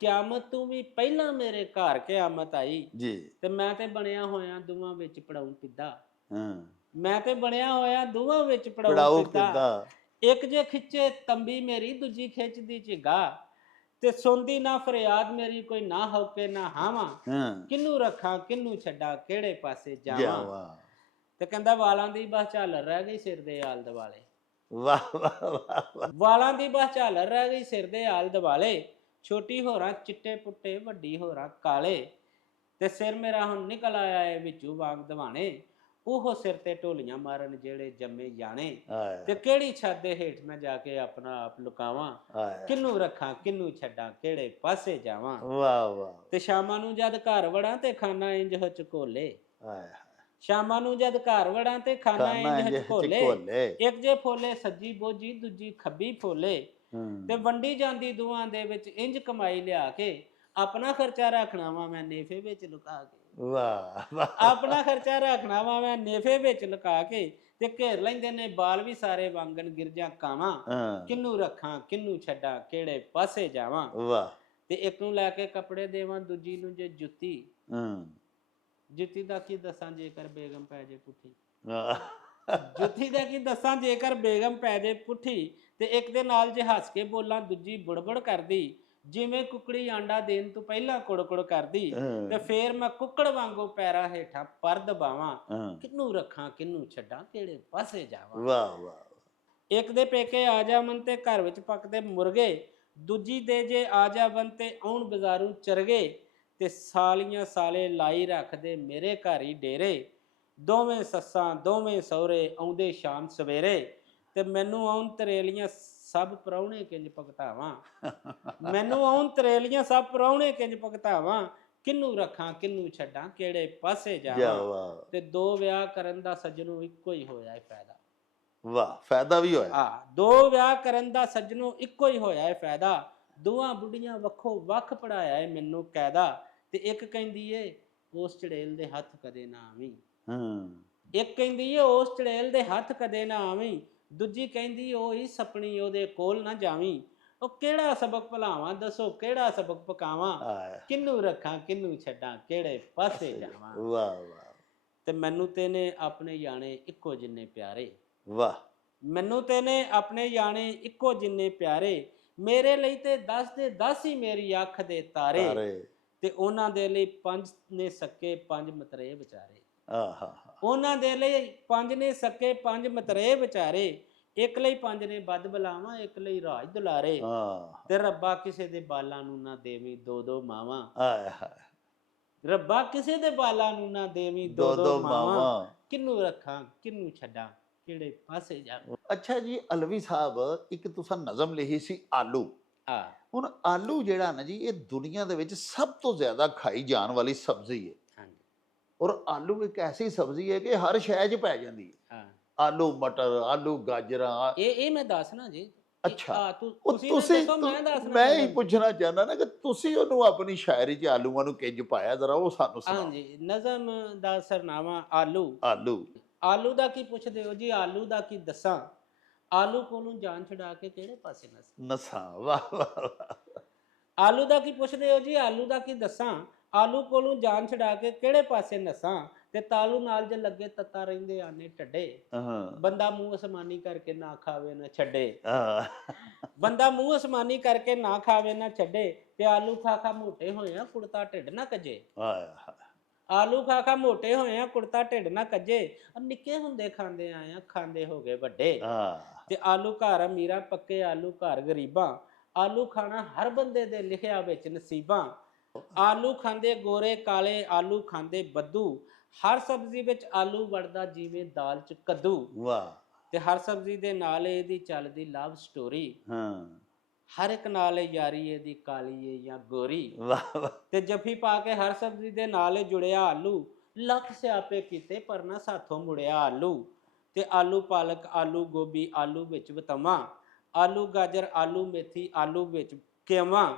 ਕਿਆਮਤ ਤੋਂ ਵੀ ਪਹਿਲਾਂ ਮੇਰੇ ਘਰ ਕਿਆਮਤ ਆਈ। ਜੀ, ਤੇ ਮੈਂ ਤੇ ਬਣਿਆ ਹੋਇਆ ਦੋਵਾਂ ਵਿੱਚ ਪੜਾਉ ਪਿੱਦਾ। ਹਾਂ, ਮੈਂ ਤੇ ਬਣਿਆ ਹੋਇਆ ਦੋਵਾਂ ਵਿੱਚ ਪੜਾਉ ਪੜਾਓ ਪਿੱਦਾ। ਕਿੱਦਾਂ? ਇੱਕ ਜੇ ਖਿੱਚੇ ਤੰਬੀ ਮੇਰੀ, ਦੂਜੀ ਖਿੱਚਦੀ ਝਿੱਗਾ। ਤੇ ਸੁਣਦੀ ਨਾ ਫਰਿਆਦ ਮੇਰੀ, ਕੋਈ ਨਾ ਹੌਕੇ ਨਾ ਹਾਵਾਂ। ਹਾਂ, ਕਿਹਨੂੰ ਰੱਖਾਂ ਕਿਹਨੂੰ ਛੱਡਾਂ, ਕਿਹੜੇ ਪਾਸੇ ਜਾਵਾਂ। ਜਾਵਾਂ, ਤੇ ਕਹਿੰਦਾ ਵਾਲਾਂ ਦੀ ਬਸ ਝਾਲਰ ਰਹਿ ਗਈ ਸਿਰ ਦੇ ਆਲ ਦੁਆਲੇ। ਵਾਹ ਵਾਹ ਵਾਹ ਵਾਹ, ਵਾਲਾਂ ਦੀ ਬਸ ਝਾਲਰ ਰਹਿ ਗਈ ਸਿਰ ਦੇ ਆਲ ਦੁਆਲੇ। ਛੋਟੀ ਹੋਰਾਂ ਚਿੱਟੇ ਪੁੱਟੇ, ਵੱਡੀ ਹੋਰਾਂ ਕਾਲੇ। ਤੇ ਸਿਰ ਮੇਰਾ ਹੁਣ ਨਿਕਲ ਆਇਆ ਏ ਵਿੱਚੋਂ ਵਾਂਗ ਦਵਾਣੇ। ਉਹ ਸਿਰ ਤੇ ਢੋਲੀਆਂ ਮਾਰਨ ਜਿਹੜੇ ਜੰਮੇ ਜਾਣੇ। ਤੇ ਕਿਹੜੀ ਛੱਤ ਦੇ ਹੇਠ ਮੈਂ ਜਾ ਕੇ ਆਪਣਾ ਆਪ ਲੁਕਾਵਾਂ। ਕਿਹਨੂੰ ਰੱਖਾਂ ਕਿਹਨੂੰ ਛੱਡਾਂ, ਕਿਹੜੇ ਪਾਸੇ ਜਾਵਾਂ। ਵਾਹ ਵਾਹ, ਤੇ ਸ਼ਾਮਾਂ ਨੂੰ ਜਦ ਘਰ ਵੜਾਂ ਤੇ ਖਾਣਾ ਇੰਜ ਹਚਕੋਲੇ। ਆਏ ਸ਼ਾਮਾਂ ਨੂੰ ਜਦ ਘਰ ਵੜਾਂ ਤੇ ਖਾਣਾ ਇੰਜ ਹਚਕੋਲੇ। ਝੋਲੇ, ਇੱਕ ਜੇ ਫੋਲੇ ਸੱਜੀ ਬੋਝੀ, ਦੂਜੀ ਖੱਬੀ ਫੋਲੇ। ਤੇ ਵੰਡੀ ਜਾਂਦੀ ਦੋਵਾਂ ਦੇ ਵਿੱਚ ਇੰਜ ਕਮਾਈ ਲਿਆ ਕੇ, ਆਪਣਾ ਖਰਚਾ ਰੱਖਣਾ ਵਾ ਮੈਂ ਨੇਫੇ ਵਿੱਚ ਲੁਕਾ ਕੇ। ਵਾਹ ਵਾਹ, ਆਪਣਾ ਖਰਚਾ ਰੱਖਣਾ ਵਾ ਮੈਂ ਨੇਫੇ ਵਿੱਚ ਲੁਕਾ ਕੇ। ਤੇ ਘੇਰ ਲੈਂਦੇ ਨੇ ਬਾਲ ਵੀ ਸਾਰੇ ਵਾਂਗਣ ਗਿਰਜਾਂ ਕਾਵਾਂ। ਕਿਹਨੂੰ ਰੱਖਾਂ ਕਿਹਨੂੰ ਛੱਡਾਂ, ਕਿਹੜੇ ਪਾਸੇ ਜਾਵਾਂ। ਵਾਹ, ਤੇ ਇੱਕ ਨੂੰ ਲੈ ਕੇ ਕੱਪੜੇ ਦੇਵਾਂ, ਦੂਜੀ ਨੂੰ ਜੇ ਜੁੱਤੀ। ਜੁੱਤੀ ਦਾ ਕੀ ਦੱਸਾਂ ਜੇਕਰ ਬੇਗਮ ਪੈ ਜੇ ਪੁੱਠੀ। ਜੁੱਤੀ ਦਾ ਕੀ ਦੱਸਾਂ ਜੇਕਰ ਬੇਗਮ ਪੈ ਜੇ ਪੁੱਠੀ। ਤੇ ਇੱਕ ਦੇ ਨਾਲ ਜੇ ਹੱਸ ਕੇ ਬੋਲਾਂ, ਦੂਜੀ ਬੁੜਬੁੜ ਕਰਦੀ। ਜਿਵੇਂ ਕੁਕੜੀ ਆਂਡਾ ਦੇਣ ਤੋਂ ਪਹਿਲਾਂ ਕੁੜਕੁੜ ਕਰਦੀ। ਤੇ ਫੇਰ ਮੈਂ ਕੁੱਕੜ ਵਾਂਗੂ ਪੈਰਾਂ ਹੇਠਾਂ ਪਰ ਦਬਾਵਾਂ। ਕਿਹਨੂੰ ਰੱਖਾਂ ਕਿਹਨੂੰ ਛੱਡਾਂ, ਕਿਹੜੇ ਪਾਸੇ ਜਾਵਾਂ। ਵਾਹ ਵਾਹ, ਇੱਕ ਦੇ ਪੇਕੇ ਆ ਜਾਵਨ ਤੇ ਘਰ ਵਿੱਚ ਪੱਕਦੇ ਮੁਰਗੇ। ਦੂਜੀ ਦੇ ਜੇ ਆ ਜਾਵਨ ਤੇ ਆਉਣ ਬਾਜ਼ਾਰੂ ਚਰਗੇ। ਤੇ ਸਾਲੀਆਂ ਸਾਲੇ ਲਾਈ ਰੱਖਦੇ ਮੇਰੇ ਘਰ ਹੀ ਡੇਰੇ। ਦੋਵੇਂ ਸੱਸਾਂ ਦੋਵੇਂ ਸਹੁਰੇ ਆਉਂਦੇ ਸ਼ਾਮ ਸਵੇਰੇ। ਤੇ ਮੈਨੂੰ ਆਉਣ ਤਰੇਲੀਆਂ ਸਭ ਪ੍ਰਾਹੁਣੇ ਕਿੰਜ ਭਗਤਾਵਾਂ। ਮੈਨੂੰ ਆਉਣ ਤਰੇਲੀਆਂ ਸਭ ਪ੍ਰਾਹੁਣੇ ਕਿੰਜ ਭਗਤਾਵਾਂ। ਕਿਹਨੂੰ ਰੱਖਾਂ ਕਿਹਨੂੰ ਛੱਡਾਂ, ਕਿਹੜੇ ਪਾਸੇ ਜਾਵਾਂ। ਤੇ 2 ਵਿਆਹ ਕਰਨ ਦਾ ਸੱਜਣੋਂ ਇੱਕੋ ਹੀ ਹੋਇਆ ਹੈ ਫਾਇਦਾ। ਵਾਹ, ਫਾਇਦਾ ਵੀ ਹੋਇਆ। 2 ਵਿਆਹ ਕਰਨ ਦਾ ਸੱਜਣੋਂ ਇੱਕੋ ਹੀ ਹੋਇਆ ਹੈ ਫਾਇਦਾ। ਦੋਵਾਂ ਬੁੱਢੀਆਂ ਵੱਖੋ ਵੱਖ ਪੜਾਇਆ ਏ ਮੈਨੂੰ ਕਾਇਦਾ। ਤੇ ਇੱਕ ਕਹਿੰਦੀ ਏ ਉਸ ਚੜੇਲ ਦੇ ਹੱਥ ਕਦੇ ਨਾ ਆਵੀਂ। ਇੱਕ ਕਹਿੰਦੀ ਏ ਉਸ ਚੜੇਲ ਦੇ ਹੱਥ ਕਦੇ ਨਾ ਆਵੀਂ। ਦੂਜੀ ਕਹਿੰਦੀ ਉਹੀ ਸਪਣੀ ਉਹਦੇ ਕੋਲ ਨਾ ਜਾਵੀਂ। ਉਹ ਕਿਹੜਾ ਸਬਕ ਭੁਲਾਵਾਂ, ਦੱਸੋ ਕਿਹੜਾ ਸਬਕ ਪਕਾਵਾਂ। ਕਿਹਨੂੰ ਰੱਖਾਂ ਕਿਹਨੂੰ ਛੱਡਾਂ, ਕਿਹੜੇ ਪਾਸੇ ਜਾਵਾਂ। ਵਾਹ ਵਾਹ, ਤੇ ਮੈਨੂੰ ਤੇਨੇ ਆਪਣੇ ਯਾਣੇ ਇੱਕੋ ਜਿੰਨੇ ਪਿਆਰੇ। ਵਾਹ। ਮੈਨੂੰ ਤੇਨੇ ਆਪਣੇ ਯਾਣੇ ਇੱਕੋ ਜਿੰਨੇ ਪਿਆਰੇ, ਮੇਰੇ ਲਈ ਤੇ 10 ਦੇ 10 ਹੀ ਮੇਰੀ ਅੱਖ ਦੇ ਤਾਰੇ, ਤੇ ਉਹਨਾਂ ਦੇ ਲਈ 5 ਨੇ ਸਕੇ 5 ਮਤਰੇ ਵਿਚਾਰੇ। ਆਹਾ। ਉਹਨਾਂ ਦੇ ਲਈ 5 ਨੇ ਸਕੇ 5 ਮਤਰੇ ਵਿਚਾਰੇ, ਇੱਕ ਲਈ 5 ਨੇ ਬਦ ਬਲਾਵਾਂ, ਇੱਕ ਲਈ ਰਾਜ ਦੁਲਾਰੇ। ਤੇ ਰੱਬਾ ਕਿਸੇ ਦੇ ਬਾਲਾਂ ਨੂੰ ਨਾ ਦੇਵੀਂ 2-2 ਮਾਵਾਂ। ਰੱਬਾ ਕਿਸੇ ਦੇ ਬਾਲਾਂ ਨੂੰ ਨਾ ਦੇਵੀਂ 2-2 ਮਾਵਾਂ, ਕਿਹਨੂੰ ਰੱਖਾਂ ਕਿਹਨੂੰ ਛੱਡਾਂ, ਕਿਹੜੇ ਪਾਸੇ ਜਾਵਾਂ। ਅੱਛਾ ਜੀ ਅਲਵੀ ਸਾਹਿਬ, ਇੱਕ ਤੁਸੀਂ ਨਜ਼ਮ ਲਿਖੀ ਸੀ ਆਲੂ। ਹੁਣ ਆਲੂ ਜਿਹੜਾ ਨਾ ਜੀ, ਇਹ ਦੁਨੀਆ ਦੇ ਵਿੱਚ ਸਭ ਤੋਂ ਜ਼ਿਆਦਾ ਖਾਈ ਜਾਣ ਵਾਲੀ ਸਬਜ਼ੀ ਹੈ। ਔਰ ਆਲੂ ਇੱਕ ਐਸੀ ਸਬਜ਼ੀ ਹੈ ਕਿ ਹਰ ਸ਼ੈ 'ਚ ਪੈ ਜਾਂਦੀ ਹੈ। ਆਲੂ ਮਟਰ, ਆਲੂ ਗਾਜਰਾਂ, ਇਹ ਮੈਂ ਦੱਸਣਾ ਜੀ। ਅੱਛਾ ਤੁਸੀਂ ਮੈਂ ਹੀ ਪੁੱਛਣਾ ਚਾਹੁੰਦਾ ਨਾ ਕਿ ਤੁਸੀਂ ਉਹਨੂੰ ਆਪਣੀ ਸ਼ਾਇਰੀ 'ਚ ਆਲੂਆਂ ਨੂੰ ਕਿੰਜ ਪਾਇਆ, ਜ਼ਰਾ ਉਹ ਸਾਨੂੰ ਸੁਣਾਓ। ਹਾਂਜੀ, ਨਜ਼ਮ ਦਾ ਸਰਨਾਮਾ ਆਲੂ। ਆਲੂ ਦਾ ਕੀ ਪੁੱਛਦੇ ਹੋ ਜੀ, ਆਲੂ ਦਾ ਕੀ ਦੱਸਾਂ, ਆਲੂ ਕੋਲੋਂ ਜਾਨ ਛੁਡਾ ਕੇ ਕਿਹੜੇ ਪਾਸੇ ਨਸਾਂ। ਵਾਹ ਵਾਹ। ਆਲੂ ਦਾ ਕੀ ਪੁੱਛਦੇ ਹੋ ਜੀ, ਆਲੂ ਦਾ ਕੀ ਦੱਸਾਂ, ਆਲੂ ਕੋਲੋਂ ਜਾਨ ਛੁਡਾ ਕੇ ਕਿਹੜੇ ਪਾਸੇ ਨਸਾਂ, ਤੇ ਤਾਲੂ ਨਾਲ ਜੇ ਲੱਗੇ ਤੱਤਾ ਰਹਿੰਦੇ ਆਨੇ ਢੱਡੇ, ਬੰਦਾ ਮੂੰਹ ਅਸਮਾਨੀ ਕਰਕੇ ਨਾ ਖਾਵੇ ਨਾ ਛੱਡੇ। ਬੰਦਾ ਮੂੰਹ ਅਸਮਾਨੀ ਕਰਕੇ ਨਾ ਖਾਵੇ ਨਾ ਛੱਡੇ, ਤੇ ਆਲੂ ਖਾ ਖਾ ਮੋਟੇ ਹੋਏ ਆ ਕੁੜਤਾ ਢਿੱਡ ਨਾ ਕੱਜੇ। ਆਲੂ ਖਾ ਖਾ ਮੋਟੇ ਹੋਏ ਆ ਕੁੜਤਾ ਢਿੱਡ ਨਾ ਕੱਜੇ, ਨਿੱਕੇ ਹੁੰਦੇ ਖਾਂਦੇ ਆਏ ਆ ਖਾਂਦੇ ਹੋ ਗਏ ਵੱਡੇ। ਤੇ ਆਲੂ ਘਰ ਅਮੀਰਾਂ ਪੱਕੇ ਆਲੂ ਘਰ ਗਰੀਬਾਂ, ਆਲੂ ਖਾਣਾ ਹਰ ਬੰਦੇ ਦੇ ਲਿਖਿਆ ਵਿੱਚ ਨਸੀਬਾਂ। ਆਲੂ ਖਾਂਦੇ ਗੋਰੇ ਕਾਲੇ ਆਲੂ ਖਾਂਦੇ ਬੱਦੂ, ਹਰ ਸਬਜ਼ੀ ਵਿੱਚ ਆਲੂ ਵੜਦਾ ਜਿਵੇਂ ਦਾਲ 'ਚ ਕੱਦੂ। ਵਾਹ। ਤੇ ਹਰ ਸਬਜ਼ੀ ਦੇ ਨਾਲ ਇਹਦੀ ਚੱਲਦੀ ਲਵ ਸਟੋਰੀ, ਹਰ ਇੱਕ ਨਾਲ ਯਾਰੀ ਇਹਦੀ ਕਾਲੀ ਏ ਜਾਂ ਗੋਰੀ। ਤੇ ਜੱਫੀ ਪਾ ਕੇ ਹਰ ਸਬਜ਼ੀ ਦੇ ਨਾਲ ਜੁੜਿਆ ਆਲੂ, ਲੱਖ ਸਿਆਪੇ ਕੀਤੇ ਪਰ ਨਾ ਸਾਥੋਂ ਮੁੜਿਆ ਆਲੂ। ਤੇ ਆਲੂ ਪਾਲਕ ਆਲੂ ਗੋਭੀ ਆਲੂ ਵਿੱਚ ਵਤਵਾਂ, ਆਲੂ ਗਾਜਰ ਆਲੂ ਮੇਥੀ ਆਲੂ ਵਿੱਚ ਕਿਆਵਾਂ,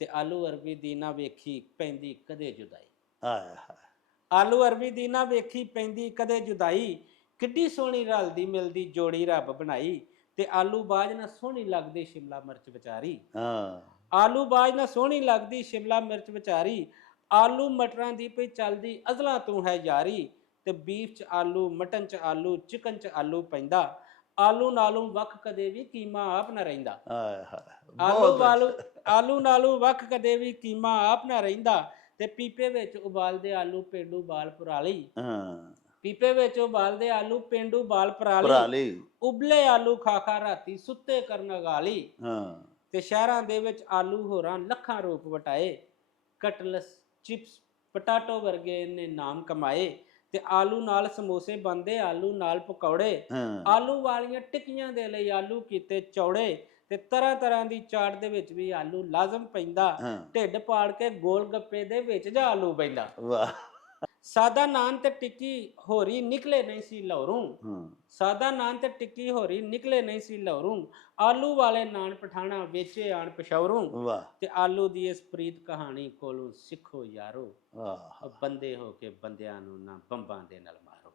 ਤੇ ਆਲੂ ਅਰਬੀ ਦੀ ਨਾ ਵੇਖੀ ਪੈਂਦੀ ਕਦੇ ਜੁਦਾਈ। ਆਲੂ ਅਰਬੀ ਦੀ ਨਾ ਵੇਖੀ ਪੈਂਦੀ ਕਦੇ ਜੁਦਾਈ, ਕਿੱਡੀ ਸੋਹਣੀ ਰਲਦੀ ਮਿਲਦੀ ਜੋੜੀ ਰੱਬ ਬਣਾਈ। ਤੇ ਆਲੂ ਬਾਜ ਨਾ ਸੋਹਣੀ ਲੱਗਦੀ ਸ਼ਿਮਲਾ ਮਿਰਚ ਵਿਚਾਰੀ। ਆਲੂ ਬਾਜ ਨਾ ਸੋਹਣੀ ਲੱਗਦੀ ਸ਼ਿਮਲਾ ਮਿਰਚ ਵਿਚਾਰੀ, ਆਲੂ ਮਟਰਾਂ ਦੀ ਪਈ ਚੱਲਦੀ ਅਜ਼ਲਾਂ ਤੂੰ ਹੈ ਯਾਰੀ। ਤੇ ਬੀਫ 'ਚ ਆਲੂ, ਮਟਨ 'ਚ ਆਲੂ, ਚਿਕਨ 'ਚ ਆਲੂ ਪੈਂਦਾ, ਆਲੂ ਨਾਲੋਂ ਵੱਖ ਕਦੇ ਵੀ ਕੀਮਾ ਆਪ ਨਾ ਰਹਿੰਦਾ। ਆਲੂ ਨਾਲੋਂ ਵੱਖ ਕਦੇ ਵੀ ਕੀਮਾ ਆਪ ਨਾ ਰਹਿੰਦਾ। ਤੇ ਪੀਪੇ ਵਿੱਚ ਉਬਾਲਦੇ ਆਲੂ ਪੇਂਡੂ ਬਾਲ ਪਰਾਲੀ, ਪੀਪੇ ਵਿੱਚ ਉਬਾਲਦੇ ਆਲੂ ਪੇਂਡੂ ਬਾਲ ਪਰਾਲੀ, ਉਬਲੇ ਆਲੂ ਖਾ ਖਾ ਰਾਤੀ ਸੁੱਤੇ ਕਰਨ ਗਾਲੀ। ਤੇ ਸ਼ਹਿਰਾਂ ਦੇ ਵਿੱਚ ਆਲੂ ਹੋਰਾਂ ਲੱਖਾਂ ਰੂਪ ਵਟਾਏ, ਕਟਲਸ ਚਿਪਸ ਪਟਾਟੋ ਵਰਗੇ ਨੇ ਨਾਮ ਕਮਾਏ। ਤੇ ਆਲੂ ਨਾਲ ਸਮੋਸੇ ਬਣਦੇ ਆਲੂ ਨਾਲ ਪਕੌੜੇ, ਆਲੂ ਵਾਲੀਆਂ ਟਿੱਕੀਆਂ ਦੇ ਲਈ ਆਲੂ ਕੀਤੇ ਚੌੜੇ। ਤੇ ਤਰ੍ਹਾਂ ਤਰ੍ਹਾਂ ਦੀ ਚਾਟ ਦੇ ਵਿੱਚ ਵੀ ਆਲੂ ਲਾਜ਼ਮ ਪੈਂਦਾ, ਢਿੱਡ ਪਾੜ ਕੇ ਗੋਲ ਗੱਪੇ ਦੇ ਵਿੱਚ ਜਾ ਆਲੂ ਪੈਂਦਾ। ਸਾਦਾ ਨਾਨ ਤੇ ਟਿੱਕੀ ਹੋਰੀ ਨਿਕਲੇ ਨਹੀਂ ਸੀ ਲਹਰੋਂ, ਸਾਦਾ ਨਾਨ ਤੇ ਟਿੱਕੀ ਹੋਰੀ ਨਿਕਲੇ ਨਹੀਂ ਸੀ ਲਹਰੋਂ, ਆਲੂ ਵਾਲੇ ਨਾਨ ਪਠਾਣਾ ਵੇਚੇ ਆਣ ਪਸ਼ੌਰੋਂ। ਤੇ ਆਲੂ ਦੀ ਇਸ ਪ੍ਰੀਤ ਕਹਾਣੀ ਕੋਲੋਂ ਸਿੱਖੋ ਯਾਰੋ, ਬੰਦੇ ਹੋ ਕੇ ਬੰਦਿਆਂ ਨੂੰ ਨਾ ਬੰਬਾਂ ਦੇ ਨਾਲ ਮਾਰੋ,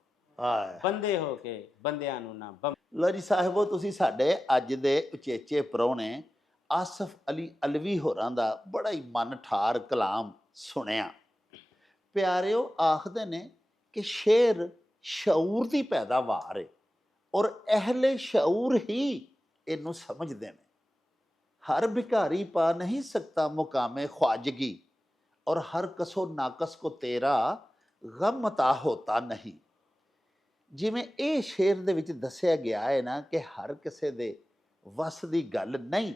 ਬੰਦੇ ਹੋ ਕੇ ਬੰਦਿਆਂ ਨੂੰ ਨਾ ਬੰਬ। ਲਓ ਜੀ ਸਾਹਿਬੋ, ਤੁਸੀਂ ਸਾਡੇ ਅੱਜ ਦੇ ਉਚੇਚੇ ਪ੍ਰਾਹੁਣੇ ਆਸਫ ਅਲੀ ਅਲਵੀ ਹੋਰਾਂ ਦਾ ਬੜਾ ਹੀ ਮਨ ਠਾਰ ਕਲਾਮ ਸੁਣਿਆ। ਪਿਆਰਿਓ, ਆਖਦੇ ਨੇ ਕਿ ਸ਼ੇਰ ਸ਼ਊਰ ਦੀ ਪੈਦਾਵਾਰ ਹੈ ਔਰ ਅਹਿਲੇ ਸ਼ਊਰ ਹੀ ਇਹਨੂੰ ਸਮਝਦੇ ਨੇ। ਹਰ ਭਿਖਾਰੀ ਪਾ ਨਹੀਂ ਸਕਤਾ ਮੁਕਾਮੇ ख्वाजगी और हर कसो नाकस को तेरा गम अता होता नहीं। ਜਿਵੇਂ ਇਹ ਸ਼ੇਰ ਦੇ ਵਿੱਚ ਦੱਸਿਆ ਗਿਆ ਹੈ ਨਾ ਕਿ ਹਰ ਕਿਸੇ ਦੇ ਵਸ ਦੀ ਗੱਲ ਨਹੀਂ।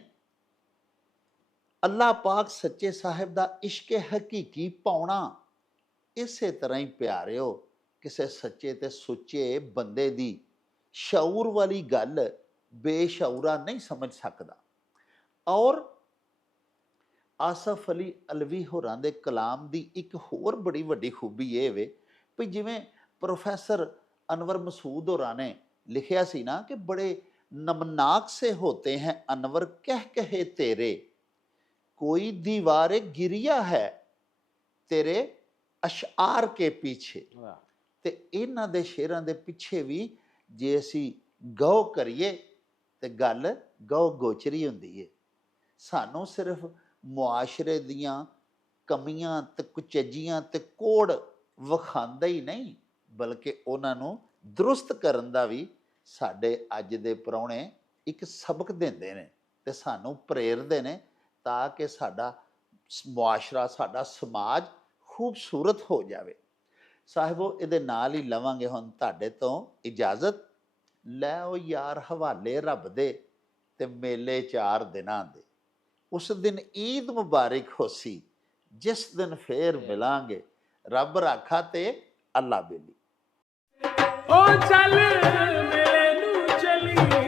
ਅੱਲਾਹ ਪਾਕ ਸੱਚੇ ਸਾਹਿਬ ਦਾ ਇਸ਼ਕ ਹਕੀਕੀ ਪਾਉਣਾ ਇਸੇ ਤਰ੍ਹਾਂ ਹੀ ਪਿਆਰਿਓ ਕਿਸੇ ਸੱਚੇ ਤੇ ਸੁੱਚੇ ਬੰਦੇ ਦੀ ਸ਼ਊਰ ਵਾਲੀ ਗੱਲ ਬੇਸ਼ਊਰਾ ਨਹੀਂ ਸਮਝ ਸਕਦਾ। ਔਰ ਆਸਫ ਅਲੀ ਅਲਵੀ ਹੋਰਾਂ ਦੇ ਕਲਾਮ ਦੀ ਇੱਕ ਹੋਰ ਬੜੀ ਵੱਡੀ ਖੂਬੀ ਇਹ ਵੇ ਵੀ ਜਿਵੇਂ ਪ੍ਰੋਫੈਸਰ अनवर मसूद होरा ने लिखिया सी ना कि बड़े नमनाक से होते हैं अनवर कह कहे तेरे, कोई दीवार गिरिया है तेरे अशार के पीछे। ते इन्हां दे शेरां दे पिछे भी जे असी गौ करिए ते गल गौ गोचरी हुंदी है। सानू सिर्फ मुआशरे दियां कमियां ते कुचज्जियां ते कोड़ विखांदा ही नहीं, ਬਲਕਿ ਉਹਨਾਂ ਨੂੰ ਦਰੁਸਤ ਕਰਨ ਦਾ ਵੀ ਸਾਡੇ ਅੱਜ ਦੇ ਪ੍ਰਾਹੁਣੇ ਇੱਕ ਸਬਕ ਦਿੰਦੇ ਨੇ ਤੇ ਸਾਨੂੰ ਪ੍ਰੇਰਦੇ ਨੇ, ਤਾਂ ਕਿ ਸਾਡਾ ਮੁਆਸ਼ਰਾ, ਸਾਡਾ ਸਮਾਜ ਖੂਬਸੂਰਤ ਹੋ ਜਾਵੇ। ਸਾਹਿਬੋ, ਇਹਦੇ ਨਾਲ ਹੀ ਲਵਾਂਗੇ ਹੁਣ ਤੁਹਾਡੇ ਤੋਂ ਇਜਾਜ਼ਤ। ਲੈ ਉਹ ਯਾਰ ਹਵਾਲੇ ਰੱਬ ਦੇ ਤੇ ਮੇਲੇ 4 ਦਿਨਾਂ ਦੇ, ਉਸ ਦਿਨ ਈਦ ਮੁਬਾਰਕ ਹੋਸੀ, ਜਿਸ ਦਿਨ ਫੇਰ ਮਿਲਾਂਗੇ, ਰੱਬ ਰਾਖਾ ਤੇ ਅੱਲਾ ਬੇਲੀ। ਓ ਚੱਲ ਮੇਲੇ ਨੂੰ ਚੱਲੀਏ।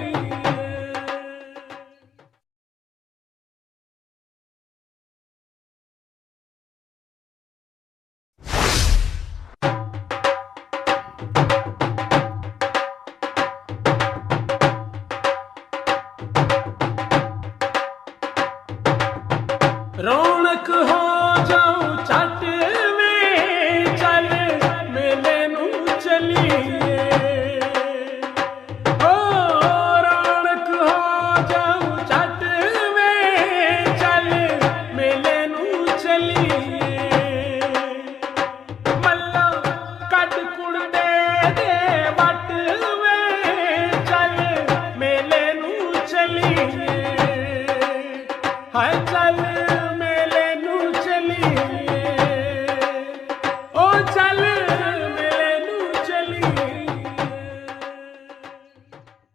ਰੌਣਕ ਹੋ ਜਾਊ ਛੱਟ ਵੇ, ਚੱਲ ਮੇਲੇ ਨੂੰ ਚੱਲੀਏ। ਓ ਰੌਣਕ ਹੋ ਜਾਊ